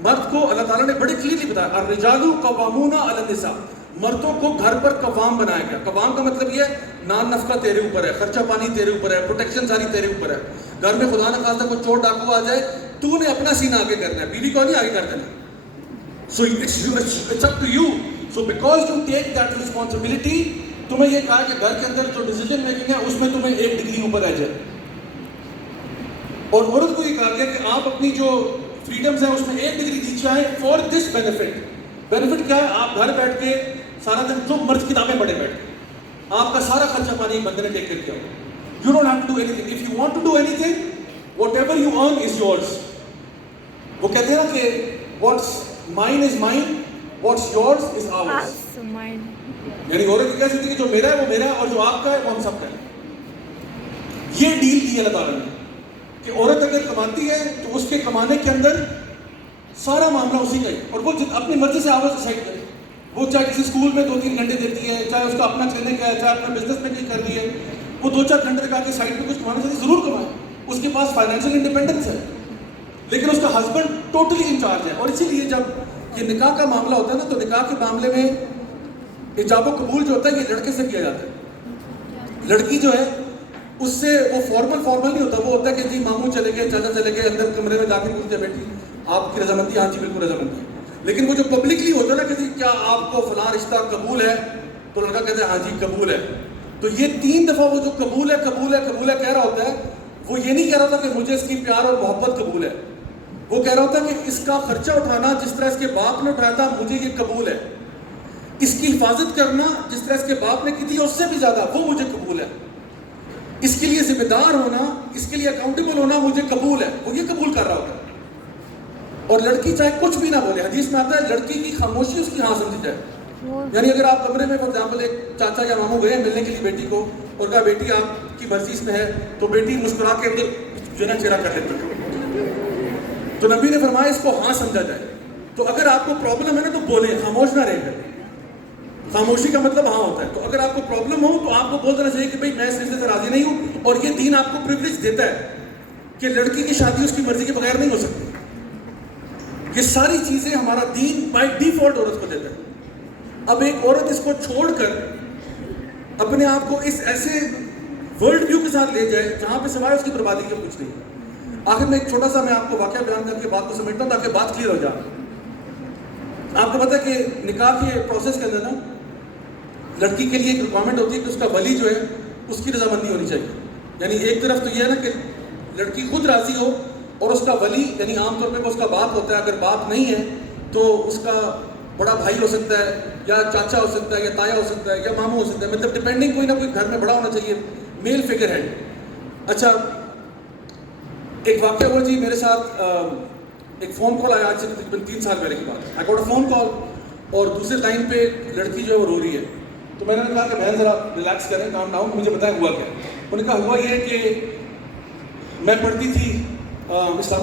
مرد کو اللہ تعالیٰ نے بڑے کلیئرلی بتایا الرجال قوامون علی النساء, مردوں کو گھر پر قوام بنایا گیا. قوام کا مطلب یہ ہے نان نفقہ تیرے اوپر ہے, خرچہ پانی تیرے اوپر ہے, پروٹیکشن ساری تیرے اوپر ہے. گھر میں خدا نہ خواستہ کوئی چور ڈاکو آ جائے تو نے اپنا سینہ آگے کرنا ہے, بیوی کو نہیں آگے کر دینا. So it's up to you. So because you take that responsibility, تمہیں یہ کہا کہ گھر کے اندر جو ڈیسیجن میکنگ ہے اس میں تمہیں 1 ڈگری اوپر آ جائے. اور عورت کو یہ کہا گیا کہ آپ اپنی جو فریڈمز ہیں اس میں 1 ڈگری دی چاہیں فار دس بینیفٹ. بینیفٹ کیا ہے؟ آپ گھر بیٹھ کے سارا دن جو مرض کتابیں پڑھے بیٹھ کے, آپ کا سارا خرچہ پانی بندے نے ٹیک کر کیا. You don't have to do anything. If you want to do anything whatever you earn is yours. وہ کہتے ہیں نا کہ what's mine is mine, what's yours is ours. یعنی عورت کہہ سکتی ہے کہ جو میرا ہے وہ میرا اور جو آپ کا ہے وہ ہم سب کا ہے. یہ ڈیل کی ہے اللہ تعالیٰ نے کہ عورت اگر کماتی ہے تو اس کے کمانے کے اندر سارا معاملہ اسی کا ہی, اور وہ اپنی مرضی سے آواز ڈیسائڈ کرے. وہ چاہے کسی اسکول میں 2-3 گھنٹے دیتی ہے, چاہے اس کا اپنا چلنے کا ہے, چاہے اپنا بزنس میں کہیں کر رہی ہے, وہ 2-4 گھنٹے کا کے سائڈ پہ کچھ کمانا چاہتی ہے ضرور کمائے, اس کے پاس فائنینشیل انڈیپینڈنس ہے. لیکن اس کا ہسبینڈ ٹوٹلی انچارج ہے. اور اسی لیے جب یہ نکاح کا معاملہ ہوتا ہے نا تو نکاح کے معاملے میں ایجاب و قبول جو ہوتا ہے یہ لڑکے سے کیا جاتا ہے. لڑکی جو ہے اس سے وہ فارمل نہیں ہوتا, وہ ہوتا ہے کہ جی ماموں چلے گئے, چاچا چلے گئے, اندر کمرے میں جا کے پوچھتے بیٹھی آپ کی رضامندی؟ ہاں جی بالکل رضامندی. لیکن وہ جو پبلکلی ہوتا ہے نا کہ جی کیا آپ کو فلاں رشتہ قبول ہے, تو لڑکا کہتا ہے ہاں جی قبول ہے. تو یہ 3 دفعہ وہ جو قبول ہے قبول ہے قبول ہے کہہ رہا ہوتا ہے, وہ یہ نہیں کہہ رہا ہوتا کہ مجھے اس کی پیار اور محبت قبول ہے. وہ کہہ رہا ہوتا ہے کہ اس کا خرچہ اٹھانا جس طرح اس کے باپ نے اٹھایا تھا مجھے یہ قبول ہے. اس کی حفاظت کرنا جس طرح اس کے باپ نے کی تھی اس سے بھی زیادہ وہ مجھے قبول ہے. اس کے لیے ذمہ دار ہونا, اس کے لیے اکاؤنٹیبل ہونا مجھے قبول ہے. وہ یہ قبول کر رہا ہوتا ہے. اور لڑکی چاہے کچھ بھی نہ بولے, حدیث میں آتا ہے لڑکی کی خاموشی اس کی ہاں سمجھی جائے. یعنی اگر آپ کمرے میں فار ایگزامپل ایک چاچا یا ماموں گئے ملنے کے لیے بیٹی کو اور کہا بیٹی آپ کی مرضی اس میں ہے, تو بیٹی مسکرا کے جو نا چہرہ کر لیتی ہے. تو نبی نے فرمایا اس کو ہاں سمجھا جائے. تو اگر آپ کو پرابلم ہے نا تو بولیں, خاموش نہ رہیں. خاموشی کا مطلب ہاں ہوتا ہے. تو اگر آپ کو پرابلم ہو تو آپ کو بول دینا چاہیے کہ بھائی میں اس رشتے سے راضی نہیں ہوں, اور یہ دین آپ کو پریویلیج دیتا ہے کہ لڑکی کی شادی اس کی مرضی کے بغیر نہیں ہو سکتی. یہ ساری چیزیں ہمارا دین بائی ڈیفالٹ عورت کو دیتا ہے. اب ایک عورت اس کو چھوڑ کر اپنے آپ کو اس ایسے ورلڈ ویو کے ساتھ لے جائے جہاں پہ سوائے اس کی بربادی کے کچھ نہیں. آخر میں ایک چھوٹا سا میں آپ کو واقعہ بیان کر کے بات کو سمجھتا ہوں تاکہ بات کلیئر ہو جائے. آپ کو پتہ ہے کہ نکاح کے پروسیس کے اندر نا لڑکی کے لیے ایک ریکوائرمنٹ ہوتی ہے کہ اس کا ولی جو ہے اس کی رضامندی ہونی چاہیے. یعنی ایک طرف تو یہ ہے نا کہ لڑکی خود راضی ہو, اور اس کا ولی یعنی عام طور پہ اس کا باپ ہوتا ہے. اگر باپ نہیں ہے تو اس کا بڑا بھائی ہو سکتا ہے, یا چاچا ہو سکتا ہے, یا تایا ہو سکتا ہے, یا ماموں ہو سکتا ہے. مطلب ڈپینڈنگ کوئی نہ کوئی گھر میں بڑا ہونا چاہیے, میل فگر ہیڈ. اچھا ایک واقعہ ہوا جی میرے ساتھ, ایک فون کال آیا آج سے تقریباً 3 سال پہلے کی بات. I got a phone call, اور دوسرے لائن پہ لڑکی جو ہے وہ رو رہی ہے. تو میں نے کہا کہ بہن ذرا ریلیکس کریں, کام ڈاؤن, مجھے بتائیں ہوا کیا. انہوں نے کہا ہوا یہ کہ میں پڑھتی تھی اسلام